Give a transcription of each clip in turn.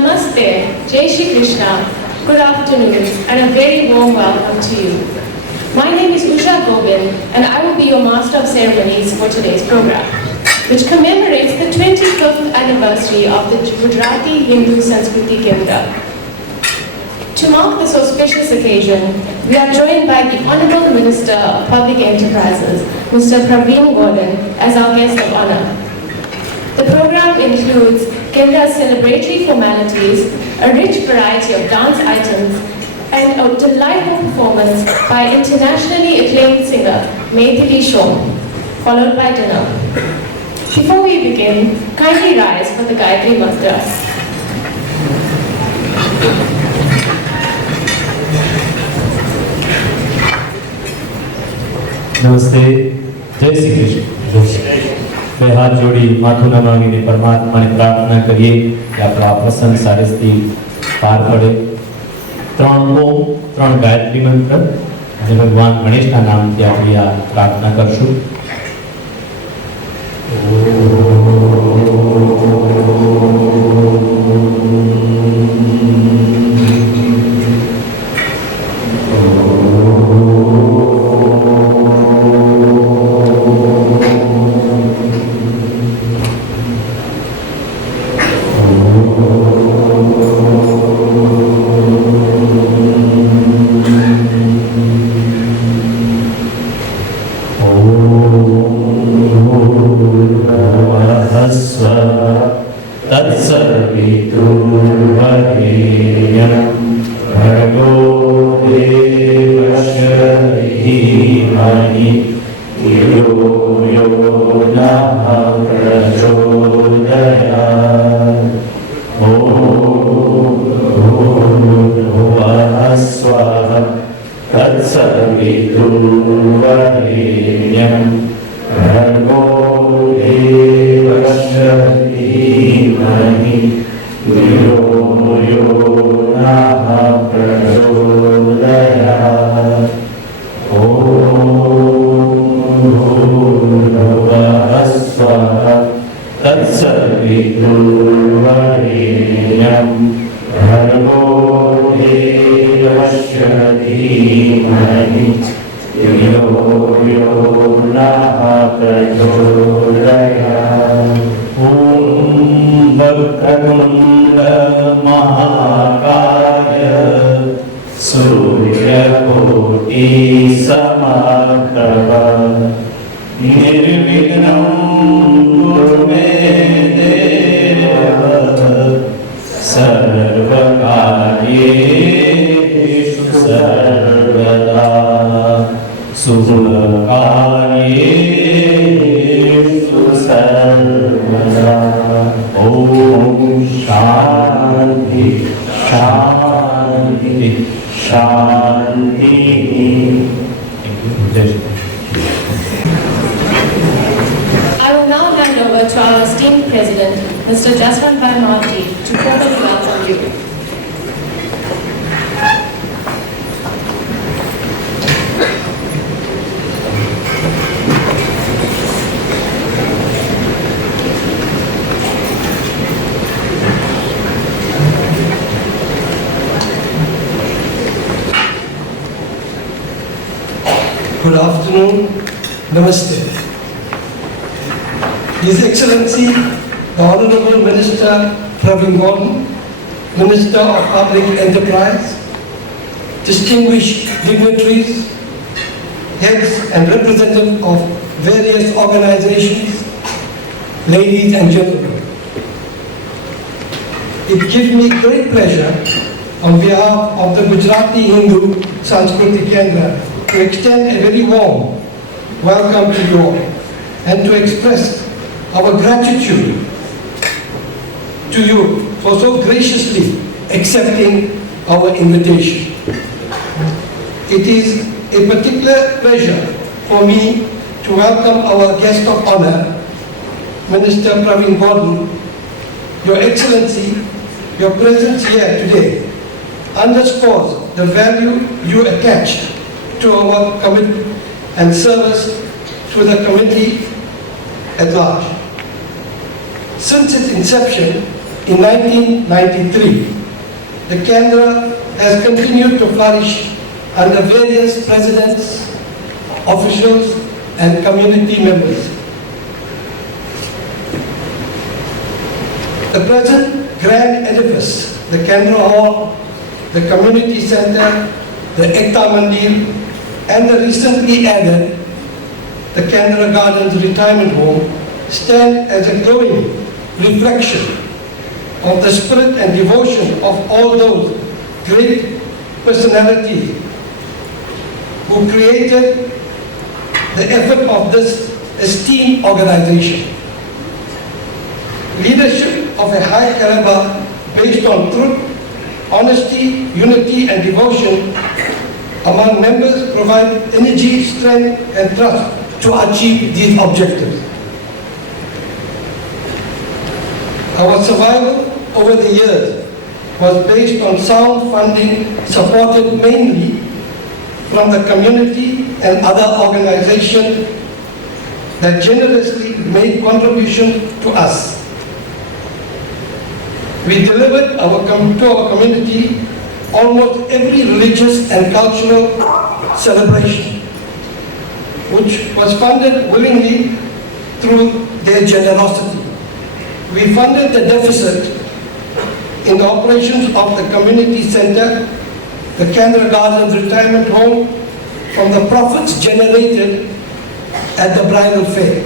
Namaste, Jai Shri Krishna, good afternoon, and a very warm welcome to you. My name is Usha Govind, and I will be your Master of Ceremonies for today's program, which commemorates the 25th anniversary of the Gujarati Hindu Sanskruti Kendra. To mark this auspicious occasion, we are joined by the Honorable Minister of Public Enterprises, Mr. Praveen Gordhan, as our guest of honor. The program includes Kendra's celebratory formalities, a rich variety of dance items, and a delightful performance by internationally acclaimed singer Maithili Shom, followed by dinner. Before we begin, kindly rise for the Gayatri Mantra. नमस्ते, जय श्री कृष्ण। બે હાથ જોડી માથું નમાવીને પરમાત્માને પ્રાર્થના કરીએ કે આપણો આ પ્રસંગ સારસથી પાર પડે। 3 ઓમ 3 ગાયત્રી મંત્ર અને ભગવાન ગણેશના નામથી આપણે આ પ્રાર્થના કરશું। Good afternoon, Namaste. His Excellency, the Honorable Minister Praveen Gordhan, Minister of Public Enterprise, distinguished dignitaries, heads and representatives of various organizations, ladies and gentlemen. It gives me great pleasure on behalf of the Gujarati Hindu Sanskruti Kendra to extend a very warm welcome to you all and to express our gratitude to you for so graciously accepting our invitation. It is a particular pleasure for me to welcome our guest of honor, Minister Praveen Gordhan. Your Excellency, your presence here today underscores the value you attach to our commitment and service to the committee at large. Since its inception in 1993. The Kendra has continued to flourish under various presidents, officials, and community members. The present grand edifice, the Kendra Hall, the Community Center, the Ekta Mandir, and the recently added the Kendra Gardens Retirement Home stand as a glowing reflection of the spirit and devotion of all those great personalities who created the effort of this esteemed organization. Leadership of a high caliber based on truth, honesty, unity, and devotion among members provide energy, strength, and trust to achieve these objectives. Our survival over the years was based on sound funding supported mainly from the community and other organizations that generously made contributions to us. We delivered to our community almost every religious and cultural celebration, which was funded willingly through their generosity. We funded the deficit in the operations of the community center, the Kendra Gardens Retirement Home, from the profits generated at the bridal fair,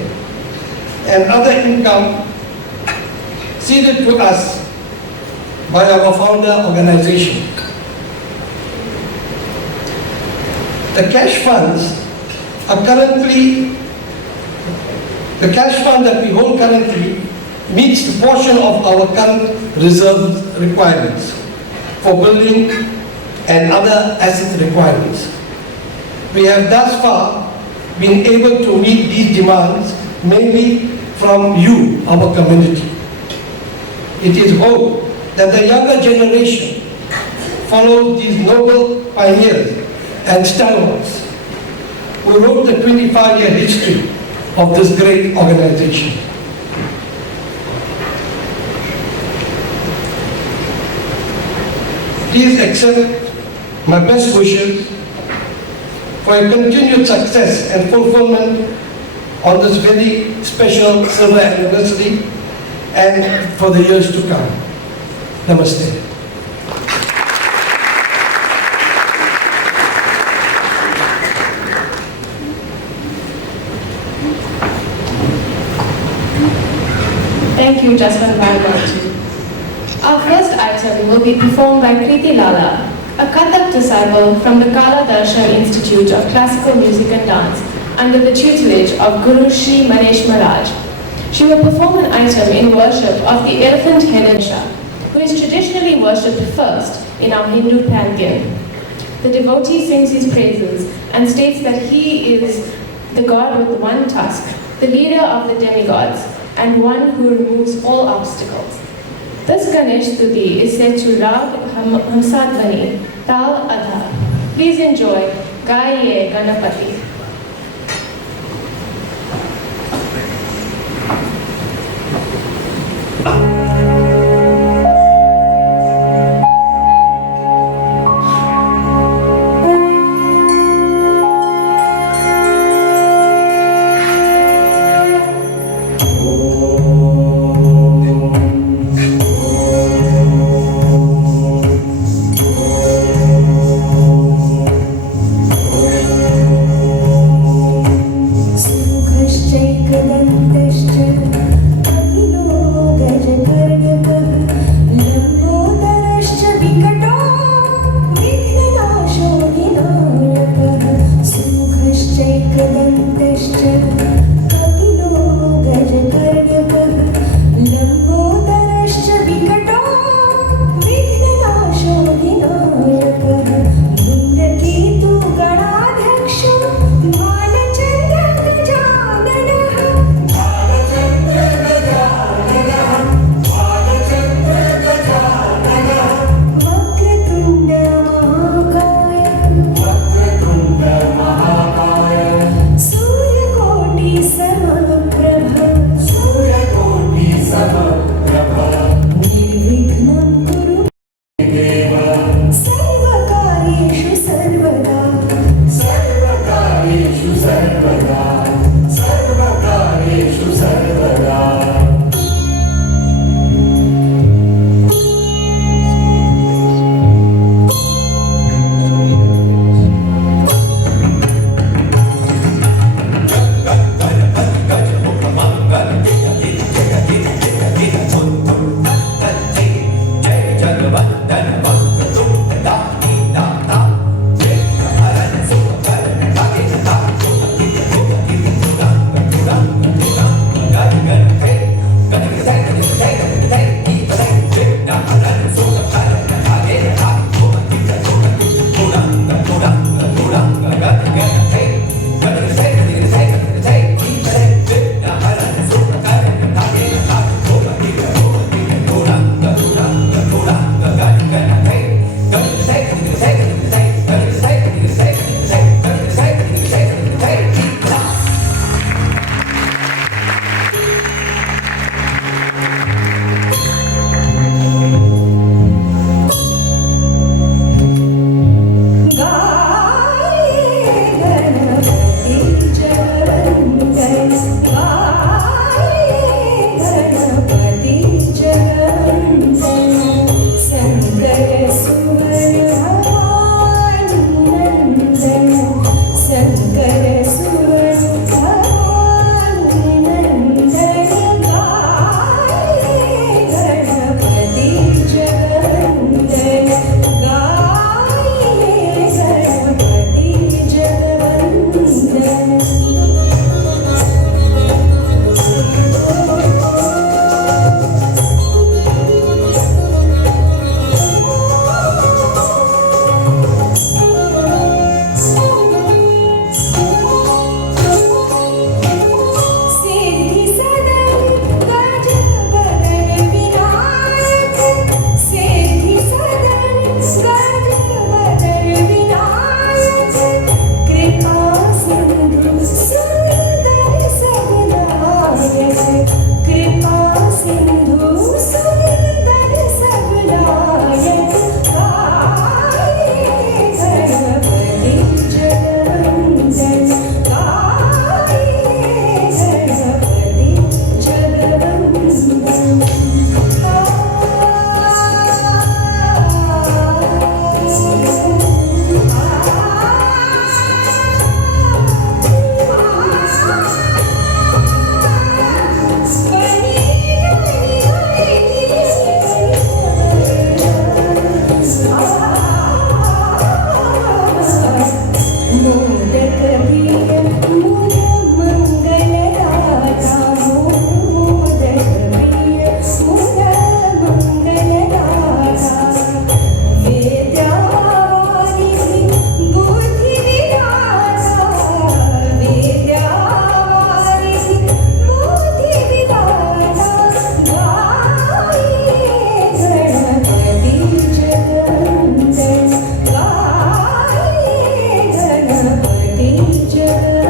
and other income ceded to us by our founder organization. The cash fund that we hold currently meets the portion of our current reserve requirements for building and other asset requirements. We have thus far been able to meet these demands mainly from you, our community. It is hoped that the younger generation follows these noble pioneers and stalwarts who wrote the 25-year history of this great organization. Please accept my best wishes for a continued success and fulfillment on this very special silver anniversary and for the years to come. Namaste. Thank you, Jaswant Bhargava. Our first item will be performed by Kriti Lala, a Kathak disciple from the Kala Darshan Institute of Classical Music and Dance under the tutelage of Guru Shri Manesh Maharaj. She will perform an item in worship of the elephant-headed Shah, who is traditionally worshipped first in our Hindu pantheon. The devotee sings his praises and states that he is the god with one tusk, the leader of the demigods, and one who removes all obstacles. This Ganesh Stuti is set to Rag Hamsadvani, Tal Adha. Please enjoy Gaiye Ganapati. सर्वदा सर्वकार्येषु सर्वदा Jai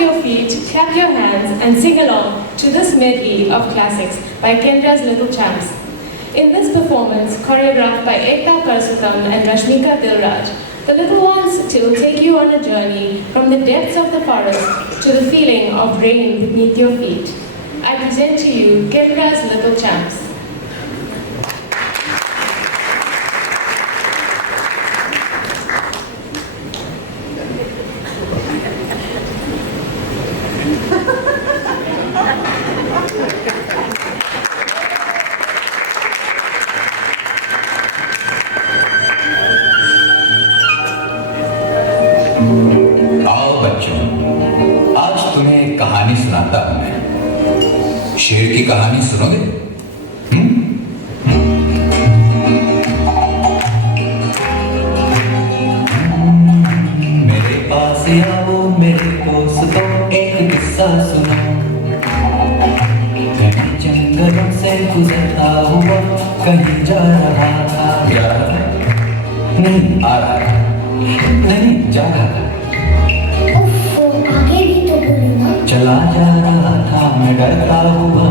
your feet, clap your hands, and sing along to this medley of classics by Kendra's Little Champs. In this performance, choreographed by Ekta Parasutam and Rashmika Dilraj, the little ones will take you on a journey from the depths of the forest to the feeling of rain beneath your feet. I present to you Kendra's Little Champs. सुनाता हूं मैं। शेर की कहानी सुनोगे? मेरे पास आओ मेरे दोस्तों, एक किस्सा सुनो। मैं जंगलों से गुजरता हुआ कहीं जा रहा था। नहीं आ रहा था, नहीं जा रहा था। चला जा रहा था मैं डरता हुआ,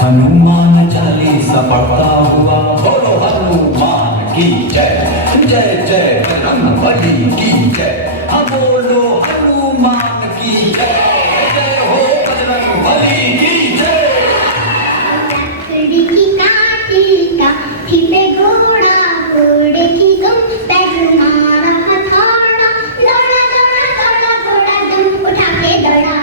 हनुमान चालीसा पढ़ता हुआ। बोलो हनुमान की जय, जय जय बजरंगबली की जय। हाँ बोलो हनुमान की जय, जय हो बजरंगबली की जय। लकड़ी की काठी काठी पे घोड़ा, घोड़े की दुम पे घुमारा हथौड़ा। दौड़ा दौड़ा दौड़ा घोड़ा दुम उठा के दौड़ा।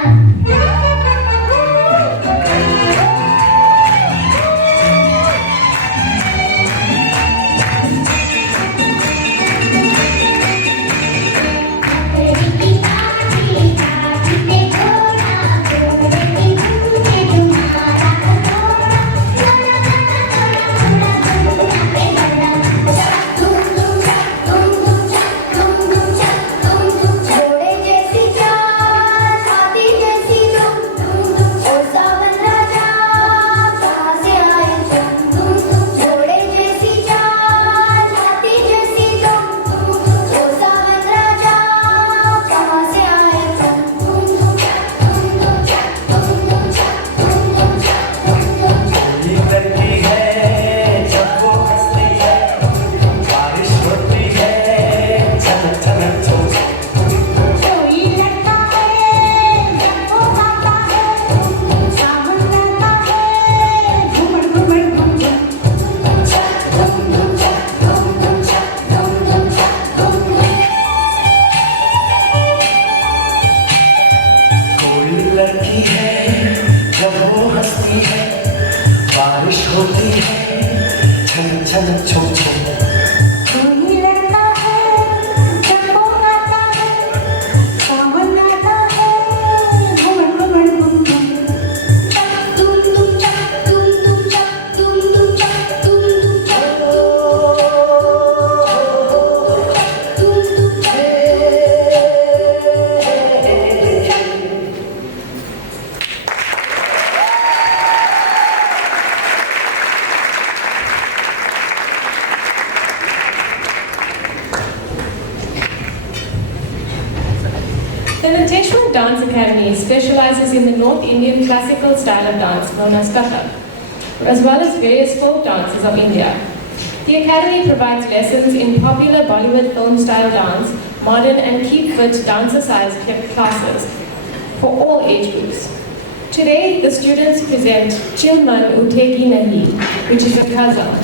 The Nateshwar Dance Academy specializes in the North Indian classical style of dance known as Kathak, as well as various folk dances of India. The Academy provides lessons in popular Bollywood film style dance, modern and keep fit dancer-sized classes for all age groups. Today, the students present Chilman Utegi Nahi, which is a ghazal.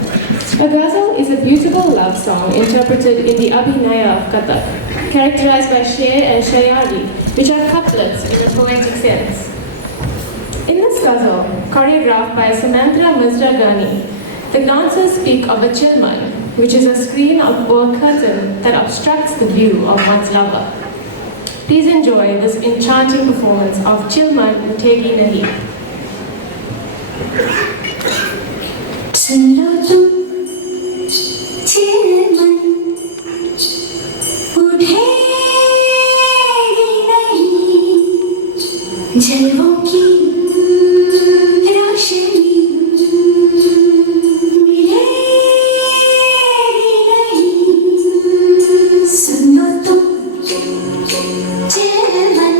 A ghazal is a beautiful love song interpreted in the Abhinaya of Kathak, characterized by Sher and Shayari, which are couplets in a poetic sense. In this ghazal, choreographed by Samantha Mazragani, the dancers speak of a chilman, which is a screen or curtain that obstructs the view of one's lover. Please enjoy this enchanting performance of Chilman Utegi Nahi. जलवों की रोशनी मिलेगी नहीं, सुनो तुम चिलमन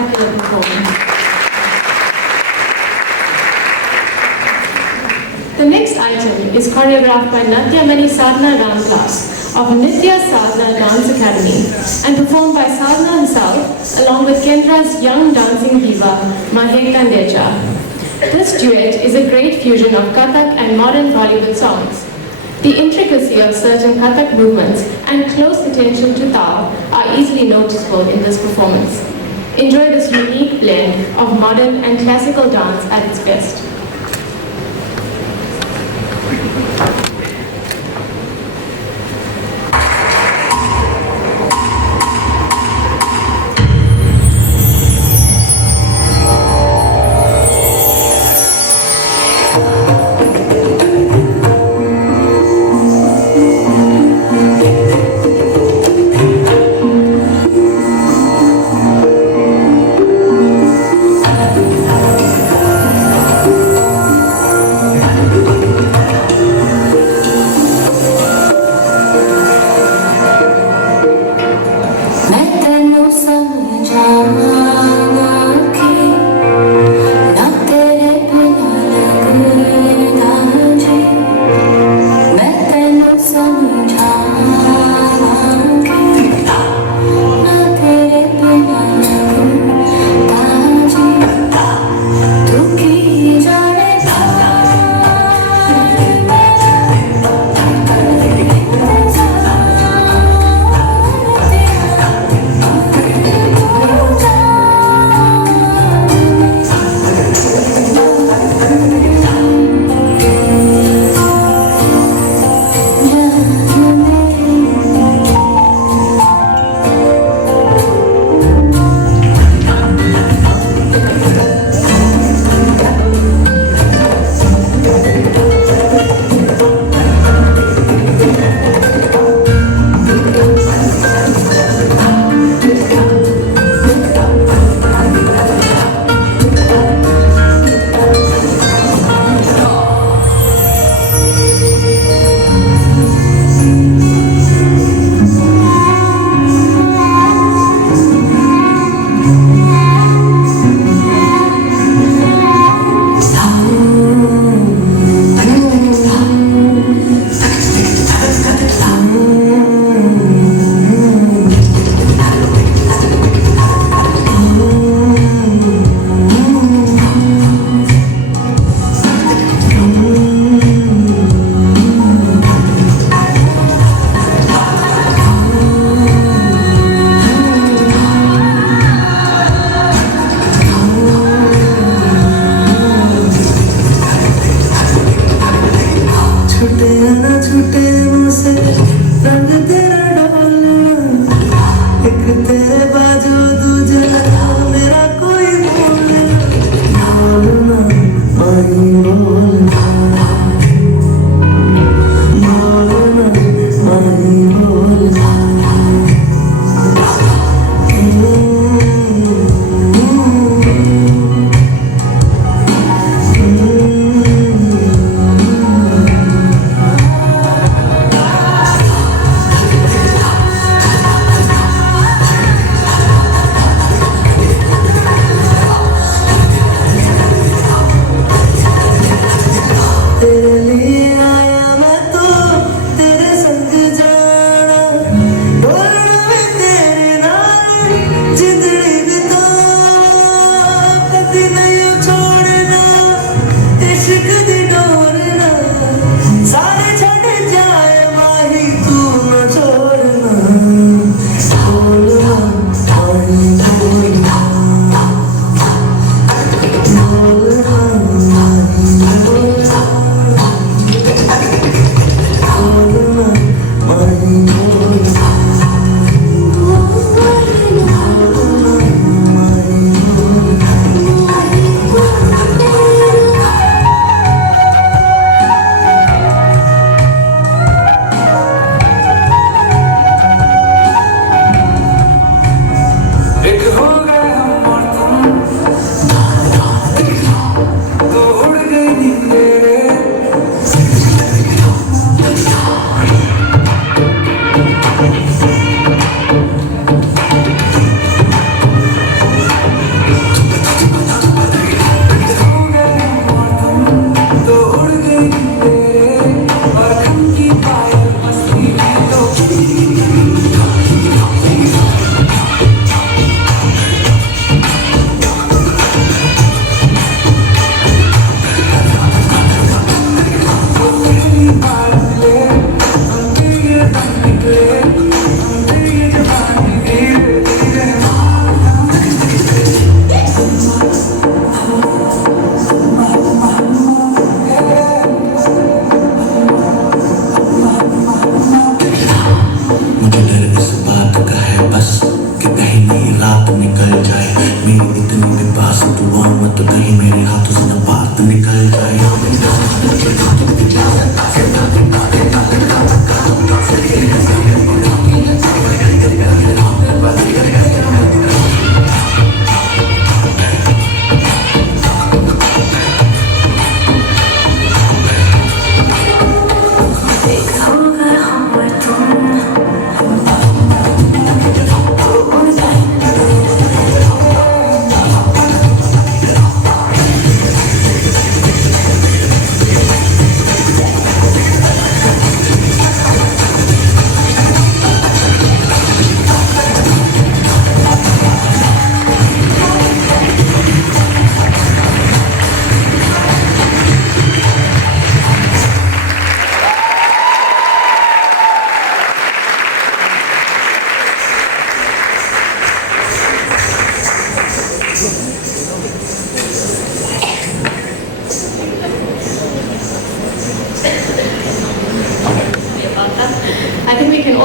spectacular performance. The next item is choreographed by Natyamani Sadhana Ram class of Nitya Sadhana Dance Academy and performed by Sadhana herself along with Kendra's young dancing diva Maheka Ndeja. This duet is a great fusion of Kathak and modern Bollywood songs. The intricacy of certain Kathak movements and close attention to Taal are easily noticeable in this performance. Enjoy this unique blend of modern and classical dance at its best.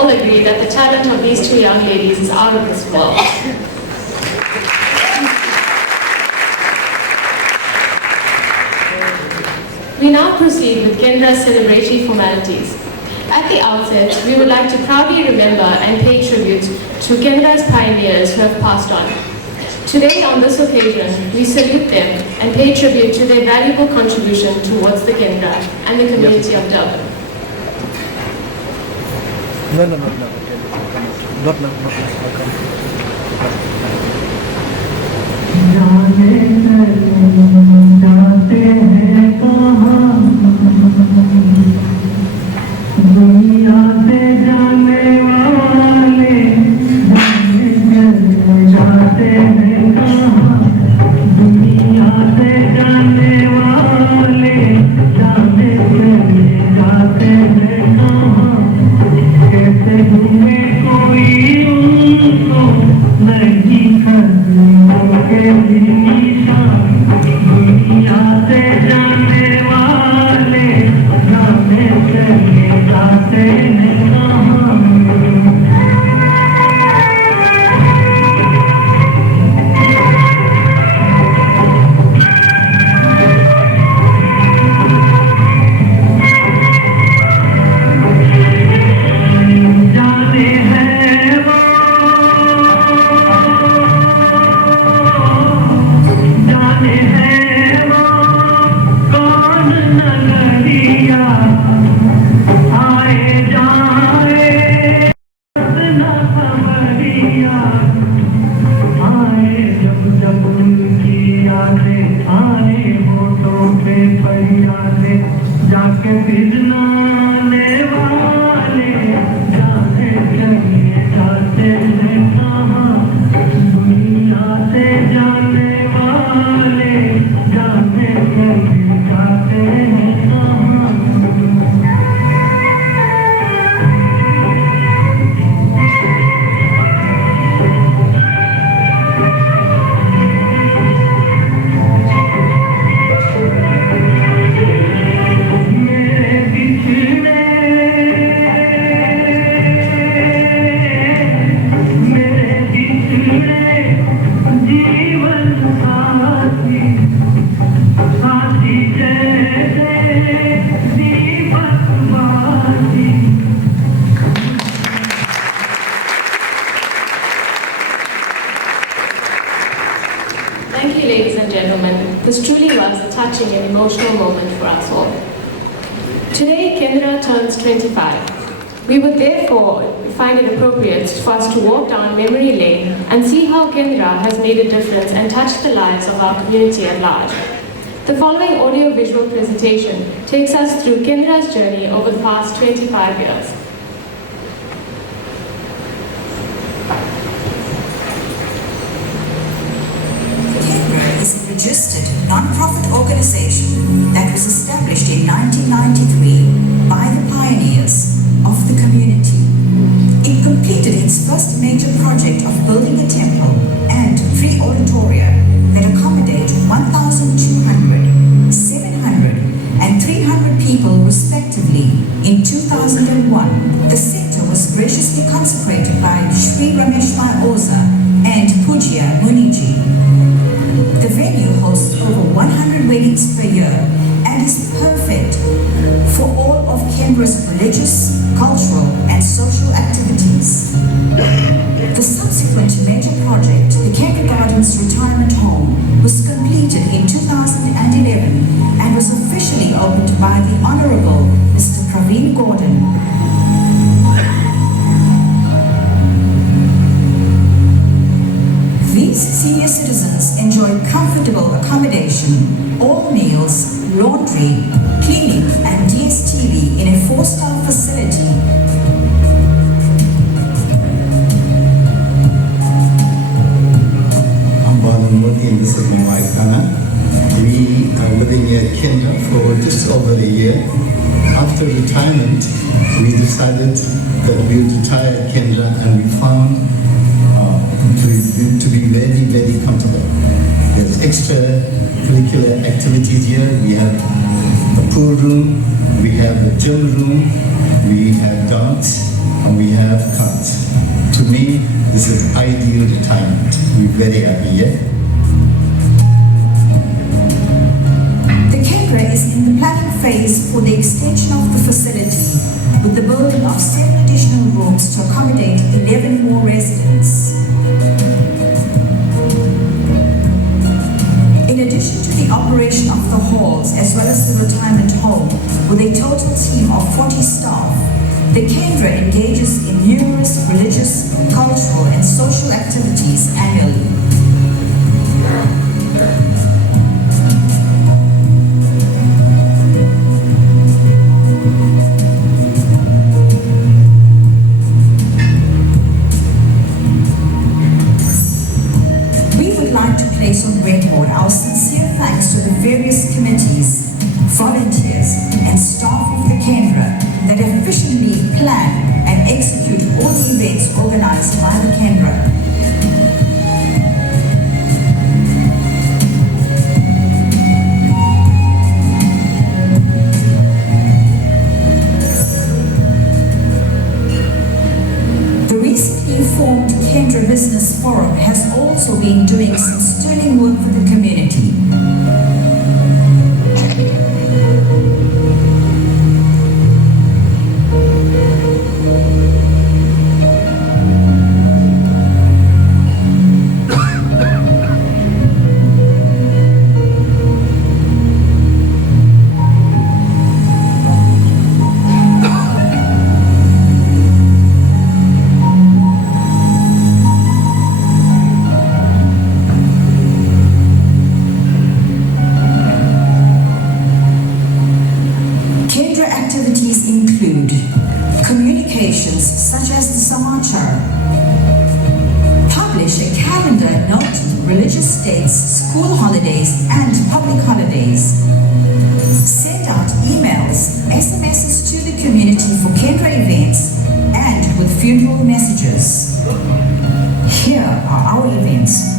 all agree that the talent of these two young ladies is out of this world. We now proceed with Kendra's celebratory formalities. At the outset, we would like to proudly remember and pay tribute to Kendra's pioneers who have passed on. Today, on this occasion, we salute them and pay tribute to their valuable contribution towards the Kendra and the community of Durban. Thank you, ladies and gentlemen. This truly was a touching and emotional moment for us all. Today, Kendra turns 25. We would therefore find it appropriate for us to walk down memory lane and see how Kendra has made a difference and touched the lives of our community at large. The following audio-visual presentation takes us through Kendra's journey over the past 25 years. Registered non-profit organization that was established in 1993 by the pioneers of the community. It completed its first major project of building a temple and 3 oratoria that accommodate 1,200, 700 and 300 people respectively. In 2001, the center was graciously consecrated by Sri Rameshmai Oza and Pujya Muniji. The venue hosts over 100 weddings per year and is perfect for all of Kendra's religious, cultural and social activities. The subsequent major project, the Kendra Gardens Retirement Home, was completed in 2011 and was officially opened by the Honorable Mr. Praveen Gordon. These senior citizens enjoy comfortable accommodation, all meals, laundry, cleaning and DSTV in a 4-star facility. I'm Balan Murthy and this is my wife Anna. We are living here at Kendra for just over a year. After retirement, we decided that we would retire at Kendra and we found to be very, very comfortable. There's extracurricular activities here. We have a pool room, we have a gym room, we have dance, and we have cards. To me, this is ideal retirement. We're very happy, yeah? The Kendra is in the planning phase for the extension of the facility, with the building of 7 additional rooms to accommodate 11 more residents. In addition to the operation of the halls as well as the retirement home, with a total team of 40 staff, the Kendra engages in numerous religious, cultural and social activities annually. On record our sincere thanks to the various committees, volunteers and staff of the Kendra that efficiently plan and execute all the events organized by the Kendra. The recently formed Kendra Business Forum has also been doing some sterling work for the community. Such as the Samachar. Publish a calendar noting religious dates, school holidays, and public holidays. Send out emails, SMSs to the community for Kendra events and with funeral messages. Here are our events.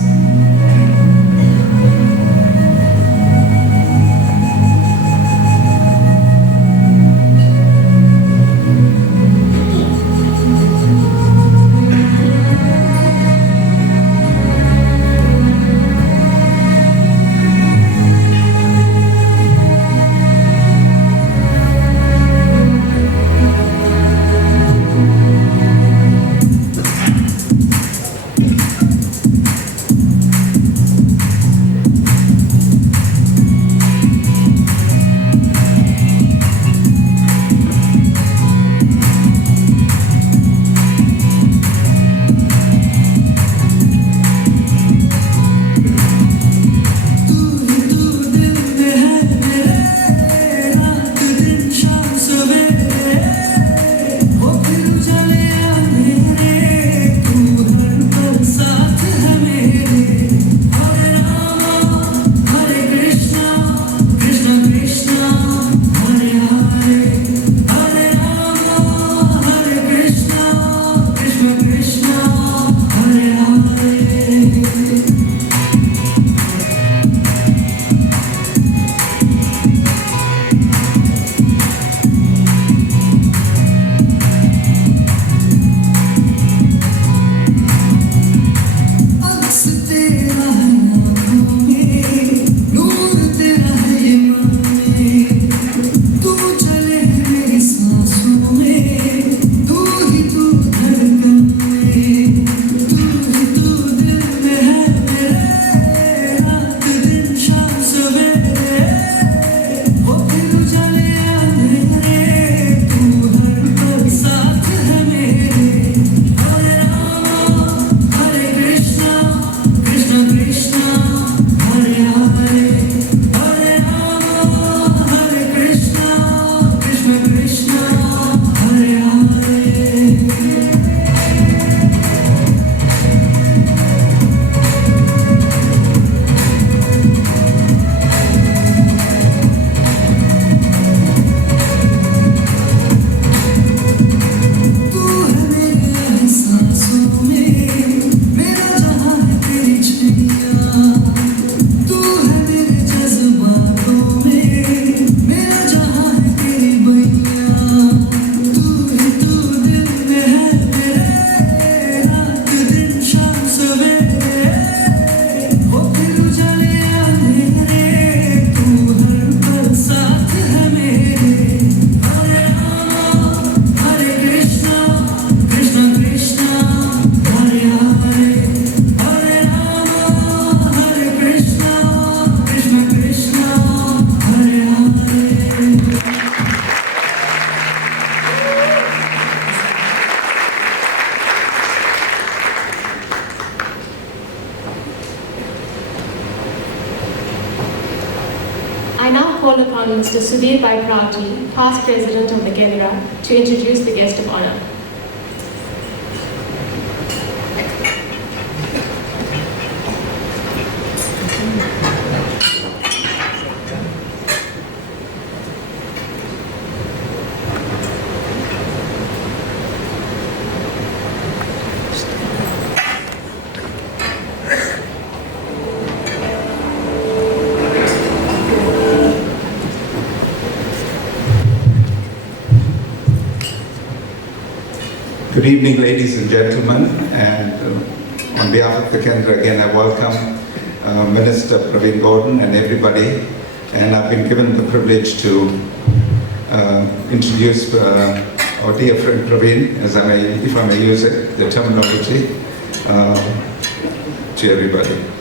Mr. Sudhir Baiprati, past president of the Kendra, to introduce the guest of honor. Good evening, ladies and gentlemen, and on behalf of the Kendra, again, I welcome Minister Praveen Gordhan and everybody, and I've been given the privilege to introduce our dear friend Praveen, if I may use it, the terminology, to everybody.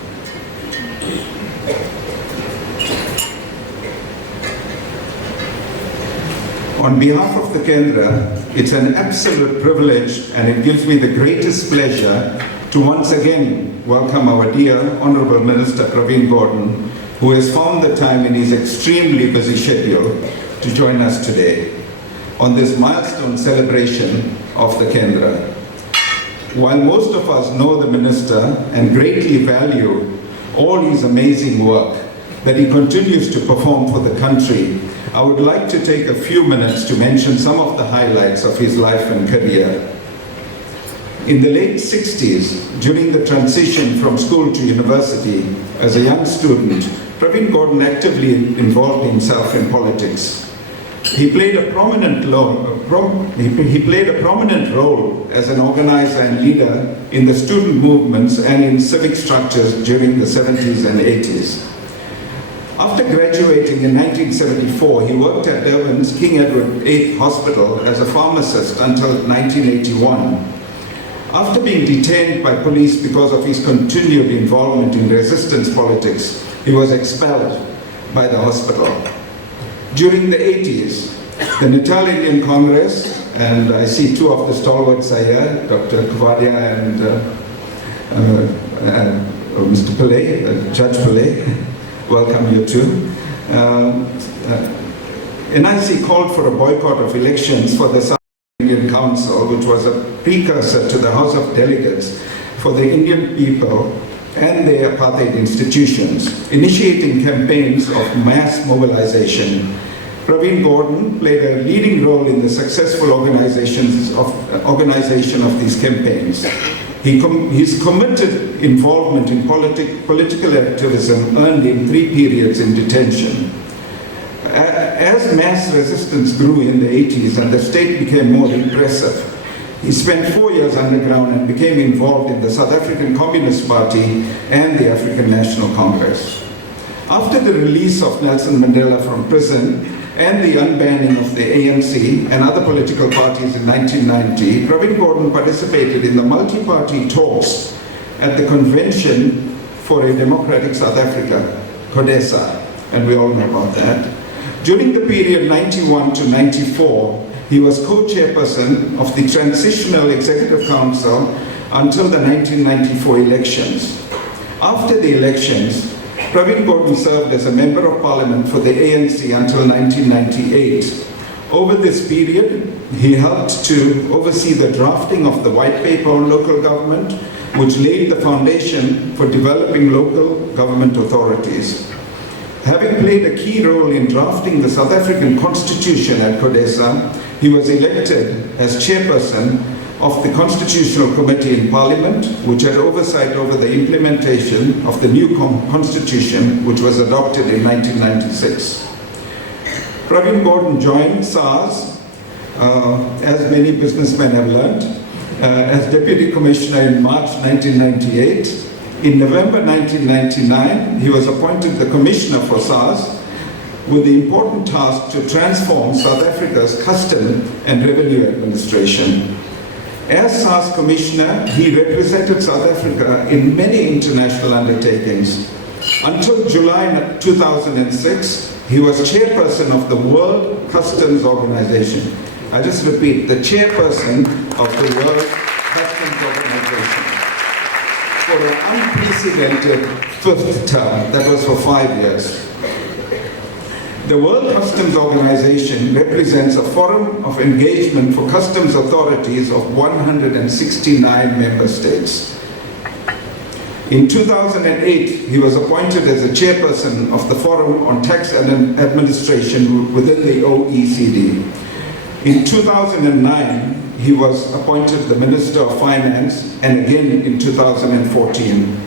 On behalf of the Kendra, it's an absolute privilege and it gives me the greatest pleasure to once again welcome our dear Honorable Minister Praveen Gordhan, who has found the time in his extremely busy schedule to join us today on this milestone celebration of the Kendra. While most of us know the Minister and greatly value all his amazing work that he continues to perform for the country, I would like to take a few minutes to mention some of the highlights of his life and career. In the late 60s, during the transition from school to university, as a young student, Praveen Gordhan actively involved himself in politics. He played a prominent role as an organizer and leader in the student movements and in civic structures during the 70s and 80s. After graduating in 1974, he worked at Durban's King Edward VIII Hospital as a pharmacist until 1981. After being detained by police because of his continued involvement in resistance politics, he was expelled by the hospital. During the 80s, the Natal Indian Congress, and I see two of the stalwarts are here, Dr. Kuvadia and Mr. Pillay, Judge Pillay, welcome you too. NIC called for a boycott of elections for the South Indian Council, which was a precursor to the House of Delegates for the Indian people and their apartheid institutions, initiating campaigns of mass mobilization. Praveen Gordhan played a leading role in the successful organization of these campaigns. His committed involvement in political activism earned him 3 periods in detention. As mass resistance grew in the 80s and the state became more repressive, he spent 4 years underground and became involved in the South African Communist Party and the African National Congress. After the release of Nelson Mandela from prison and the unbanning of the ANC and other political parties in 1990, Praveen Gordhan participated in the multi-party talks at the Convention for a Democratic South Africa, CODESA, and we all know about that. During the period 91 to 94, he was co-chairperson of the Transitional Executive Council until the 1994 elections. After the elections, Praveen Gordhan served as a Member of Parliament for the ANC until 1998. Over this period, he helped to oversee the drafting of the White Paper on Local Government, which laid the foundation for developing local government authorities. Having played a key role in drafting the South African Constitution at CODESA, he was elected as chairperson of the Constitutional Committee in Parliament, which had oversight over the implementation of the new constitution, which was adopted in 1996. Praveen Gordhan joined SARS, as many businessmen have learned, as Deputy Commissioner in March 1998. In November 1999, he was appointed the Commissioner for SARS with the important task to transform South Africa's custom and revenue administration. As SARS Commissioner, he represented South Africa in many international undertakings. Until July 2006, he was chairperson of the World Customs Organization. I just repeat, the chairperson of the World Customs Organization for an unprecedented 5th term, that was for 5 years. The World Customs Organization represents a forum of engagement for customs authorities of 169 member states. In 2008, he was appointed as the chairperson of the Forum on Tax and Administration within the OECD. In 2009, he was appointed the Minister of Finance, and again in 2014.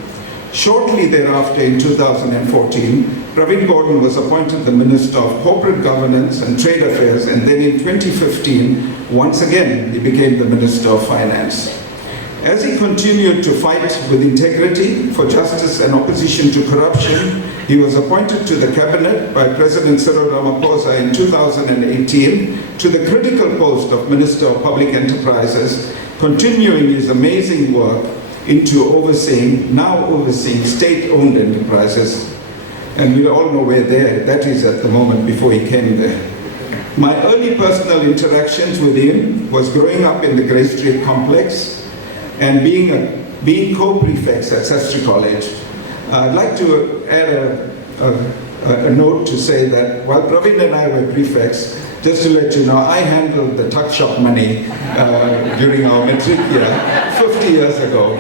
Shortly thereafter, in 2014, Pravin Gordhan was appointed the Minister of Corporate Governance and Trade Affairs, and then in 2015, once again, he became the Minister of Finance. As he continued to fight with integrity for justice and opposition to corruption, he was appointed to the cabinet by President Cyril Ramaphosa in 2018 to the critical post of Minister of Public Enterprises, continuing his amazing work into now overseeing state-owned enterprises. And we all know where that is at the moment before he came there. My early personal interactions with him was growing up in the Grey Street complex and being co-prefects at Sastry College. I'd like to add a note to say that while Pravin and I were prefects, just to let you know, I handled the tuck shop money during our matric year 50 years ago.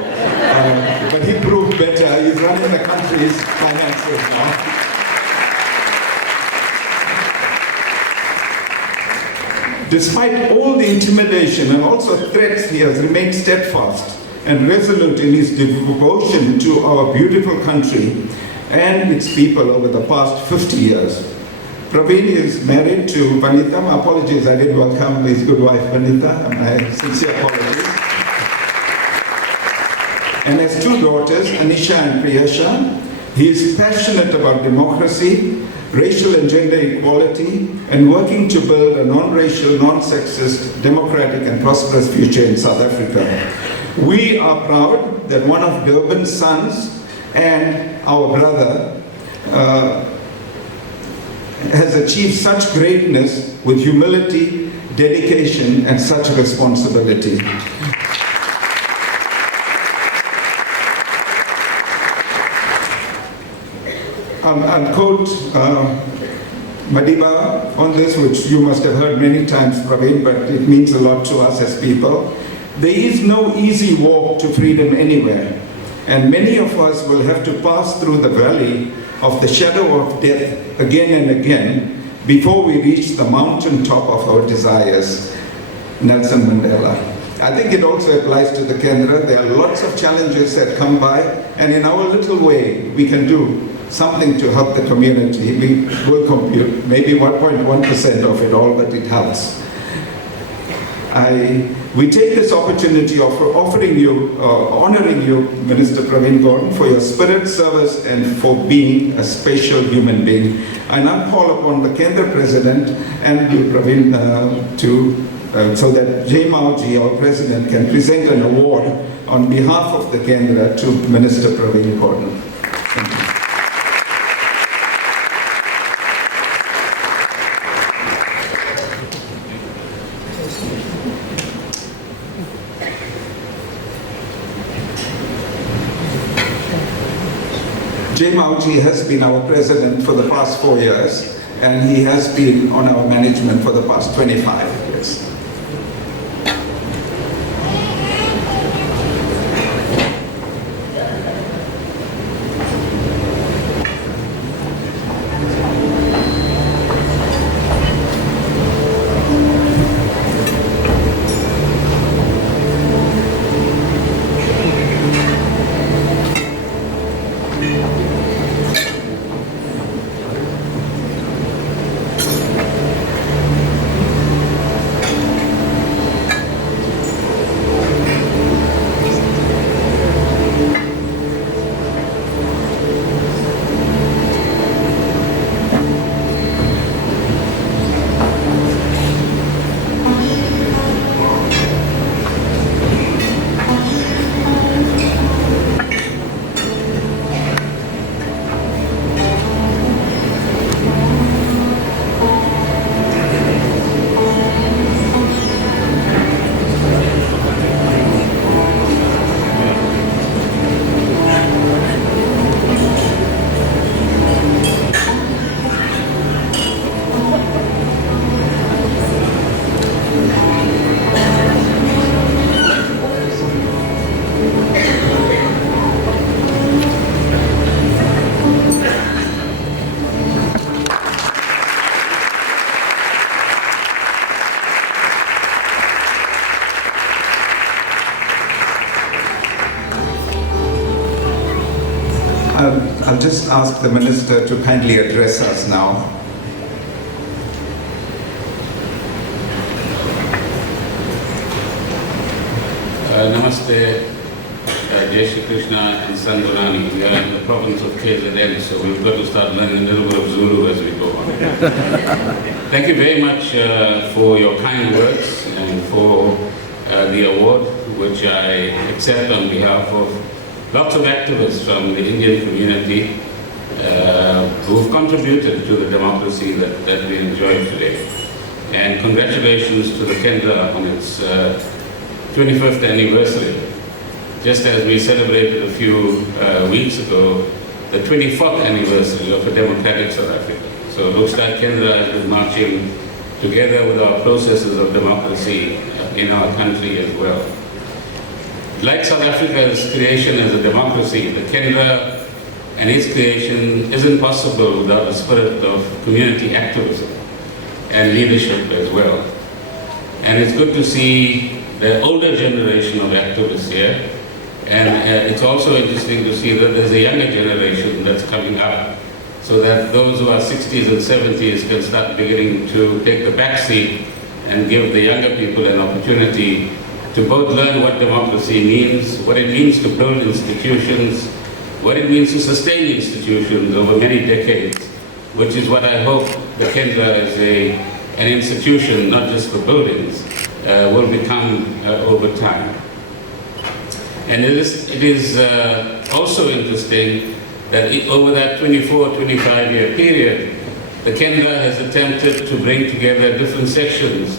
But he proved better. He's running the country's finances now. Despite all the intimidation and also threats, he has remained steadfast and resolute in his devotion to our beautiful country and its people over the past 50 years. Pravin is married to Vanitha. My apologies, I didn't welcome his good wife Vanitha. My sincere apologies. And has two daughters, Anisha and Priyasha. He is passionate about democracy, racial and gender equality, and working to build a non-racial, non-sexist, democratic and prosperous future in South Africa. We are proud that one of Durban's sons and our brother has achieved such greatness with humility, dedication, and such responsibility. I'll quote Madiba on this, which you must have heard many times, Pravin, but it means a lot to us as people. There is no easy walk to freedom anywhere, and many of us will have to pass through the valley of the shadow of death again and again before we reach the mountain top of our desires. Nelson Mandela. I think it also applies to the Kendra. There are lots of challenges that come by, and in our little way, we can do something to help the community. We will compute maybe 1.1% of it all, but it helps. We take this opportunity of honoring you, Minister Pravin Gordhan, for your spirit, service, and for being a special human being. I now call upon the Kendra President and you, Pravin, so that Jay Mauji, our President, can present an award on behalf of the Kendra to Minister Pravin Gordhan. Thank you. Jay Mauji has been our president for the past 4 years, and he has been on our management for the past 25 years. I'll just ask the Minister to kindly address us now. Namaste, Jai Shri Krishna and Sandunani. We are in the province of KZN, so we've got to start learning a little bit of Zulu as we go on. Thank you very much for your kind words and for the award, which I accept on behalf of lots of activists from the Indian community who've contributed to the democracy that we enjoy today. And congratulations to the Kendra on its 25th anniversary. Just as we celebrated a few weeks ago, the 24th anniversary of a democratic South Africa. So it looks like Kendra has been marching together with our processes of democracy in our country as well. Like South Africa's creation as a democracy, the Kendra and its creation isn't possible without a spirit of community activism and leadership as well. And it's good to see the older generation of activists here. And it's also interesting to see that there's a younger generation that's coming up, so that those who are 60s and 70s can start beginning to take the back seat and give the younger people an opportunity to both learn what democracy means, what it means to build institutions, what it means to sustain institutions over many decades, which is what I hope the Kendra as an institution, not just for buildings, will become over time. And it is also interesting that over that 24-25 year period, the Kendra has attempted to bring together different sections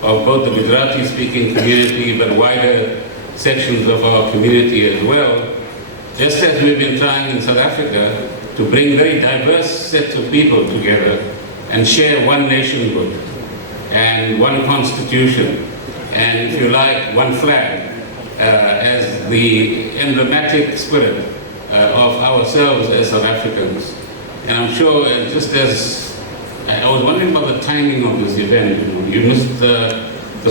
of both the Gujarati speaking community, but wider sections of our community as well, just as we've been trying in South Africa to bring very diverse sets of people together and share one nationhood and one constitution, and if you like, one flag, as the emblematic spirit of ourselves as South Africans. And I'm sure, just as I was wondering about the timing of this event, you missed the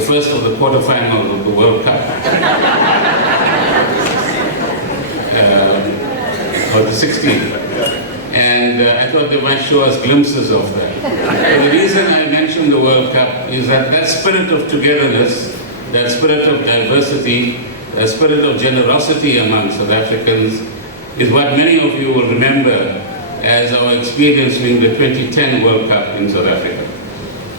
first of the quarterfinals of the World Cup, or the 16th. And I thought they might show us glimpses of that. But the reason I mentioned the World Cup is that spirit of togetherness, that spirit of diversity, a spirit of generosity among South Africans is what many of you will remember as our experience during the 2010 World Cup in South Africa.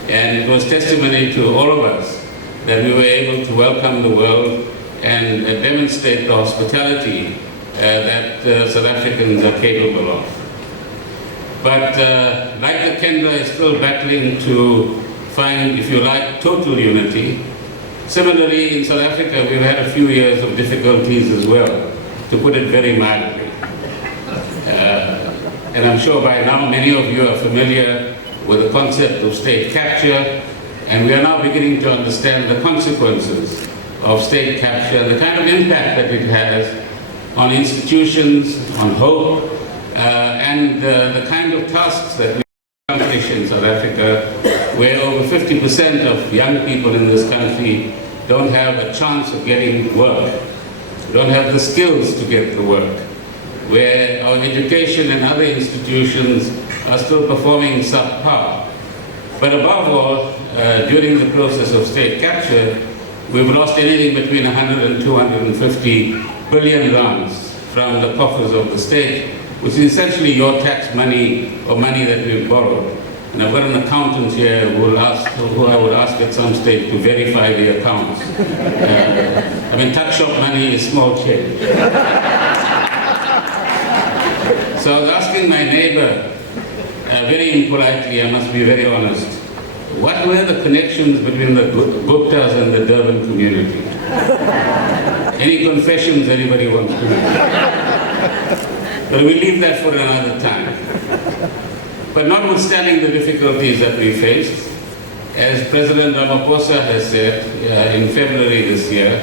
And it was testimony to all of us that we were able to welcome the world and demonstrate the hospitality that South Africans are capable of. But like the Kendra is still battling to find, if you like, total unity. Similarly, in South Africa, we've had a few years of difficulties as well, to put it very mildly. And I'm sure by now many of you are familiar with the concept of state capture, and we are now beginning to understand the consequences of state capture, the kind of impact that it has on institutions, on hope, and the kind of tasks that we accomplish in South Africa, where over 50% of young people in this country don't have a chance of getting work, don't have the skills to get the work, where our education and other institutions are still performing subpar. But above all, during the process of state capture, we've lost anything between 100 and 250 billion rands from the coffers of the state, which is essentially your tax money or money that we've borrowed. And I've got an accountant here who I would ask at some stage to verify the accounts. I mean, tax shop money is small change. So I was asking my neighbor, very impolitely, I must be very honest, what were the connections between the Guptas and the Durban community? Any confessions anybody wants to make? But we'll leave that for another time. But notwithstanding the difficulties that we faced, as President Ramaphosa has said in February this year,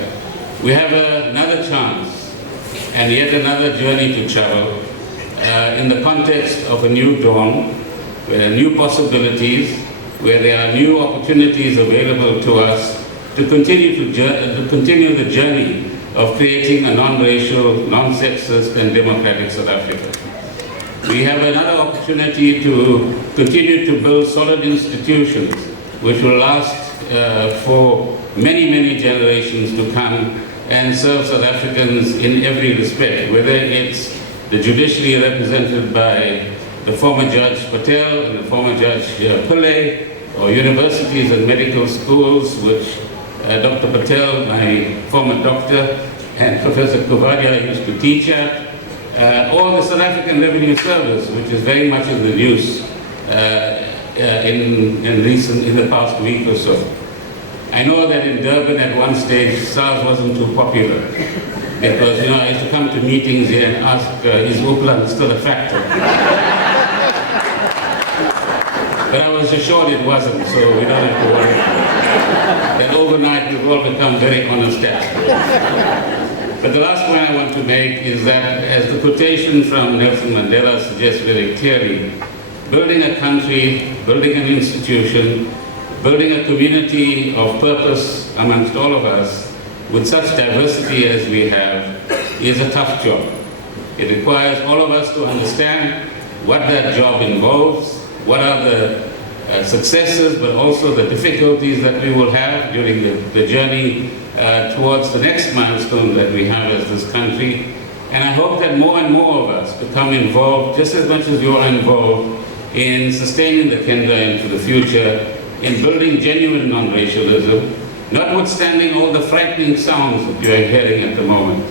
we have another chance and yet another journey to travel in the context of a new dawn, where there are new possibilities, where there are new opportunities available to us to continue the journey of creating a non-racial, non-sexist and democratic South Africa. we have another opportunity to continue to build solid institutions which will last for many, many generations to come and serve South Africans in every respect, whether it's the judiciary represented by the former Judge Patel and the former Judge Pillay, or universities and medical schools, which Dr. Patel, my former doctor, and Professor Kuvadia used to teach at, or the South African Revenue Service, which is very much in the news in the past week or so. I know that in Durban at one stage, SARS wasn't too popular because, I used to come to meetings here and ask, is Upland still a factor? But I was assured it wasn't, so we don't have to worry. And overnight we've all become very honest at. But the last point I want to make is that, as the quotation from Nelson Mandela suggests very clearly, building a country, building an institution, building a community of purpose amongst all of us with such diversity as we have is a tough job. It requires all of us to understand what that job involves, what are the successes, but also the difficulties that we will have during the journey towards the next milestone that we have as this country. And I hope that more and more of us become involved, just as much as you are involved, in sustaining the Kendra into the future, in building genuine non-racialism, notwithstanding all the frightening sounds that you are hearing at the moment.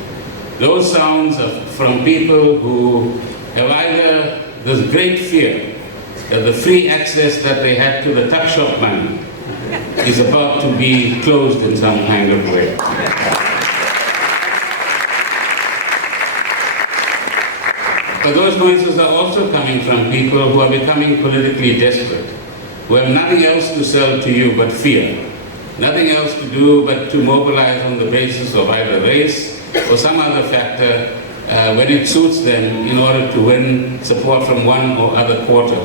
Those sounds are from people who have either this great fear that the free access that they had to the tuck shop money is about to be closed in some kind of way. But those noises are also coming from people who are becoming politically desperate, who have nothing else to sell to you but fear, nothing else to do but to mobilize on the basis of either race or some other factor when it suits them in order to win support from one or other quarter.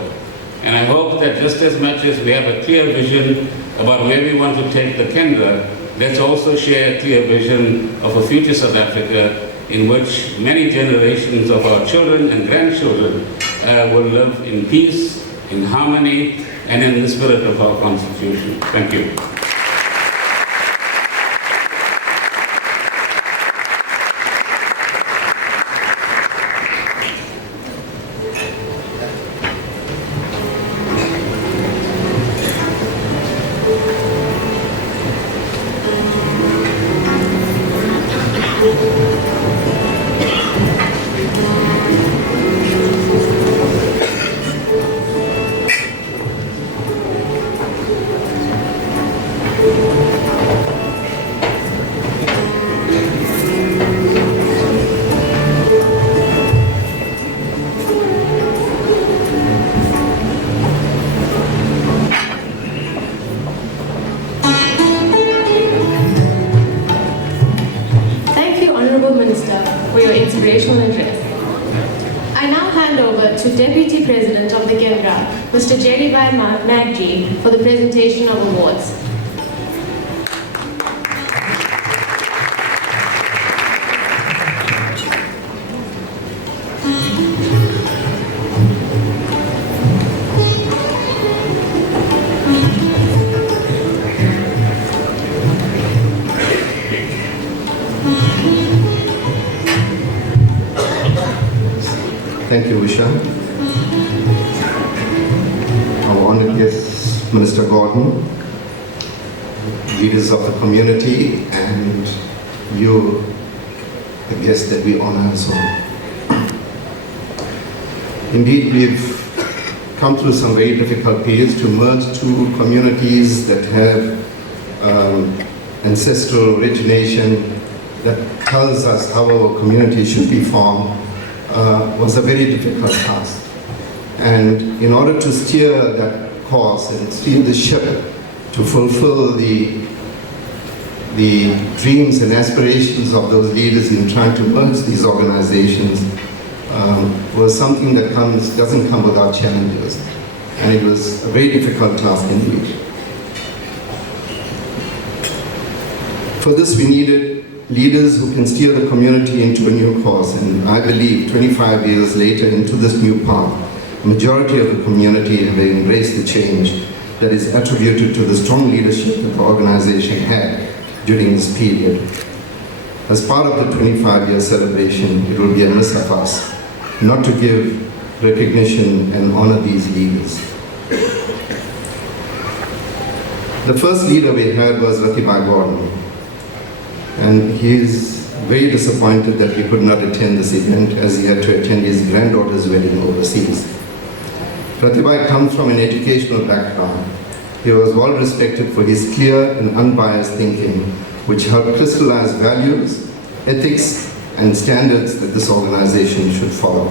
And I hope that just as much as we have a clear vision about where we want to take the Kendra, let's also share a clear vision of a future South Africa in which many generations of our children and grandchildren will live in peace, in harmony, and in the spirit of our Constitution. Thank you. For your inspirational address. I now hand over to Deputy President of the Kendra, Mr. Jeribhai Magji, for the presentation of awards. Thank you, Usha. Our honored guest, Minister Gordon, leaders of the community, and you, the guest that we honor as well. Indeed, we've come through some very difficult periods to merge two communities that have ancestral origination that tells us how our community should be formed. Was a very difficult task. And in order to steer that course and steer the ship to fulfill the dreams and aspirations of those leaders in trying to merge these organizations was something that doesn't come without challenges. And it was a very difficult task indeed. For this we needed leaders who can steer the community into a new course. And I believe 25 years later into this new path, the majority of the community have embraced the change that is attributed to the strong leadership that the organization had during this period. As part of the 25-year celebration, it will be amiss of us not to give recognition and honor these leaders. The first leader we had was Ratibhai Gordon, and he is very disappointed that he could not attend this event as he had to attend his granddaughter's wedding overseas. Ratibhai comes from an educational background. He was well respected for his clear and unbiased thinking, which helped crystallize values, ethics, and standards that this organization should follow.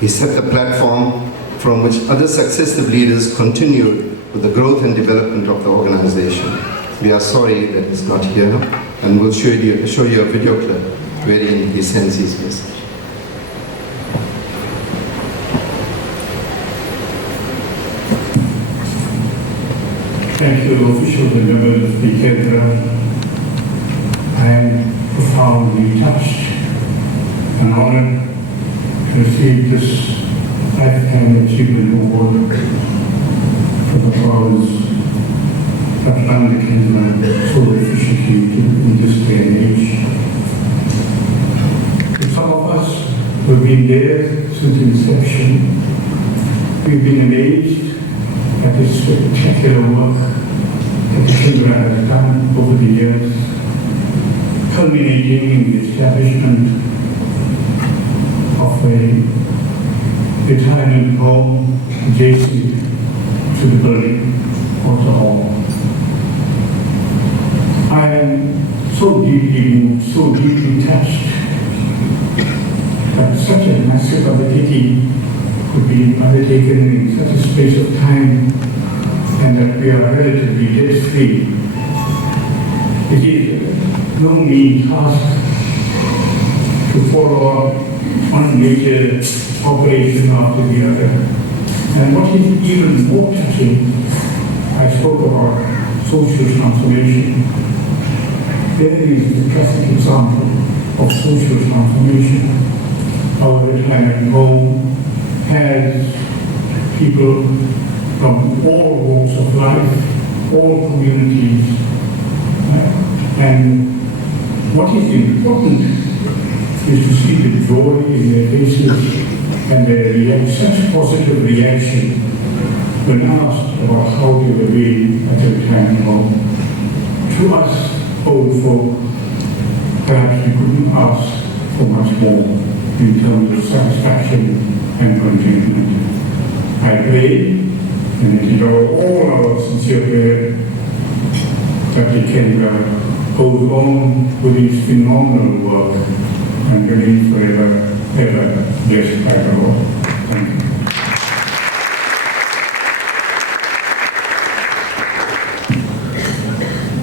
He set the platform from which other successive leaders continued with the growth and development of the organization. We are sorry that he's not here, and we'll show you a video clip wherein he sends his message. Thank you, officials and members of the Kendra. I am profoundly touched and honored to receive this lifetime achievement award for the cause that run the Kendra so efficiently in this day and age. For some of us who have been there since inception, we've been amazed at the spectacular work that the Kendra has done over the years, culminating in the establishment of a retirement home adjacent to the building or the hall. I am so deeply touched that such a massive undertaking could be undertaken in such a space of time and that we are relatively debt-free. It is no mean task to follow up one major operation after the other. And what is even more touching, I spoke about social transformation. There is the classic example of social transformation. Our retirement home has people from all walks of life, all communities. And what is important is to see the joy in their faces and their such positive reaction when asked about how they were doing at the retirement home. To us, old folk, perhaps we couldn't ask for much more in terms of satisfaction and contentment. I pray, and it is all our sincere prayer, that the Kendra goes on with its phenomenal work and remains forever, ever blessed by the Lord. Thank you.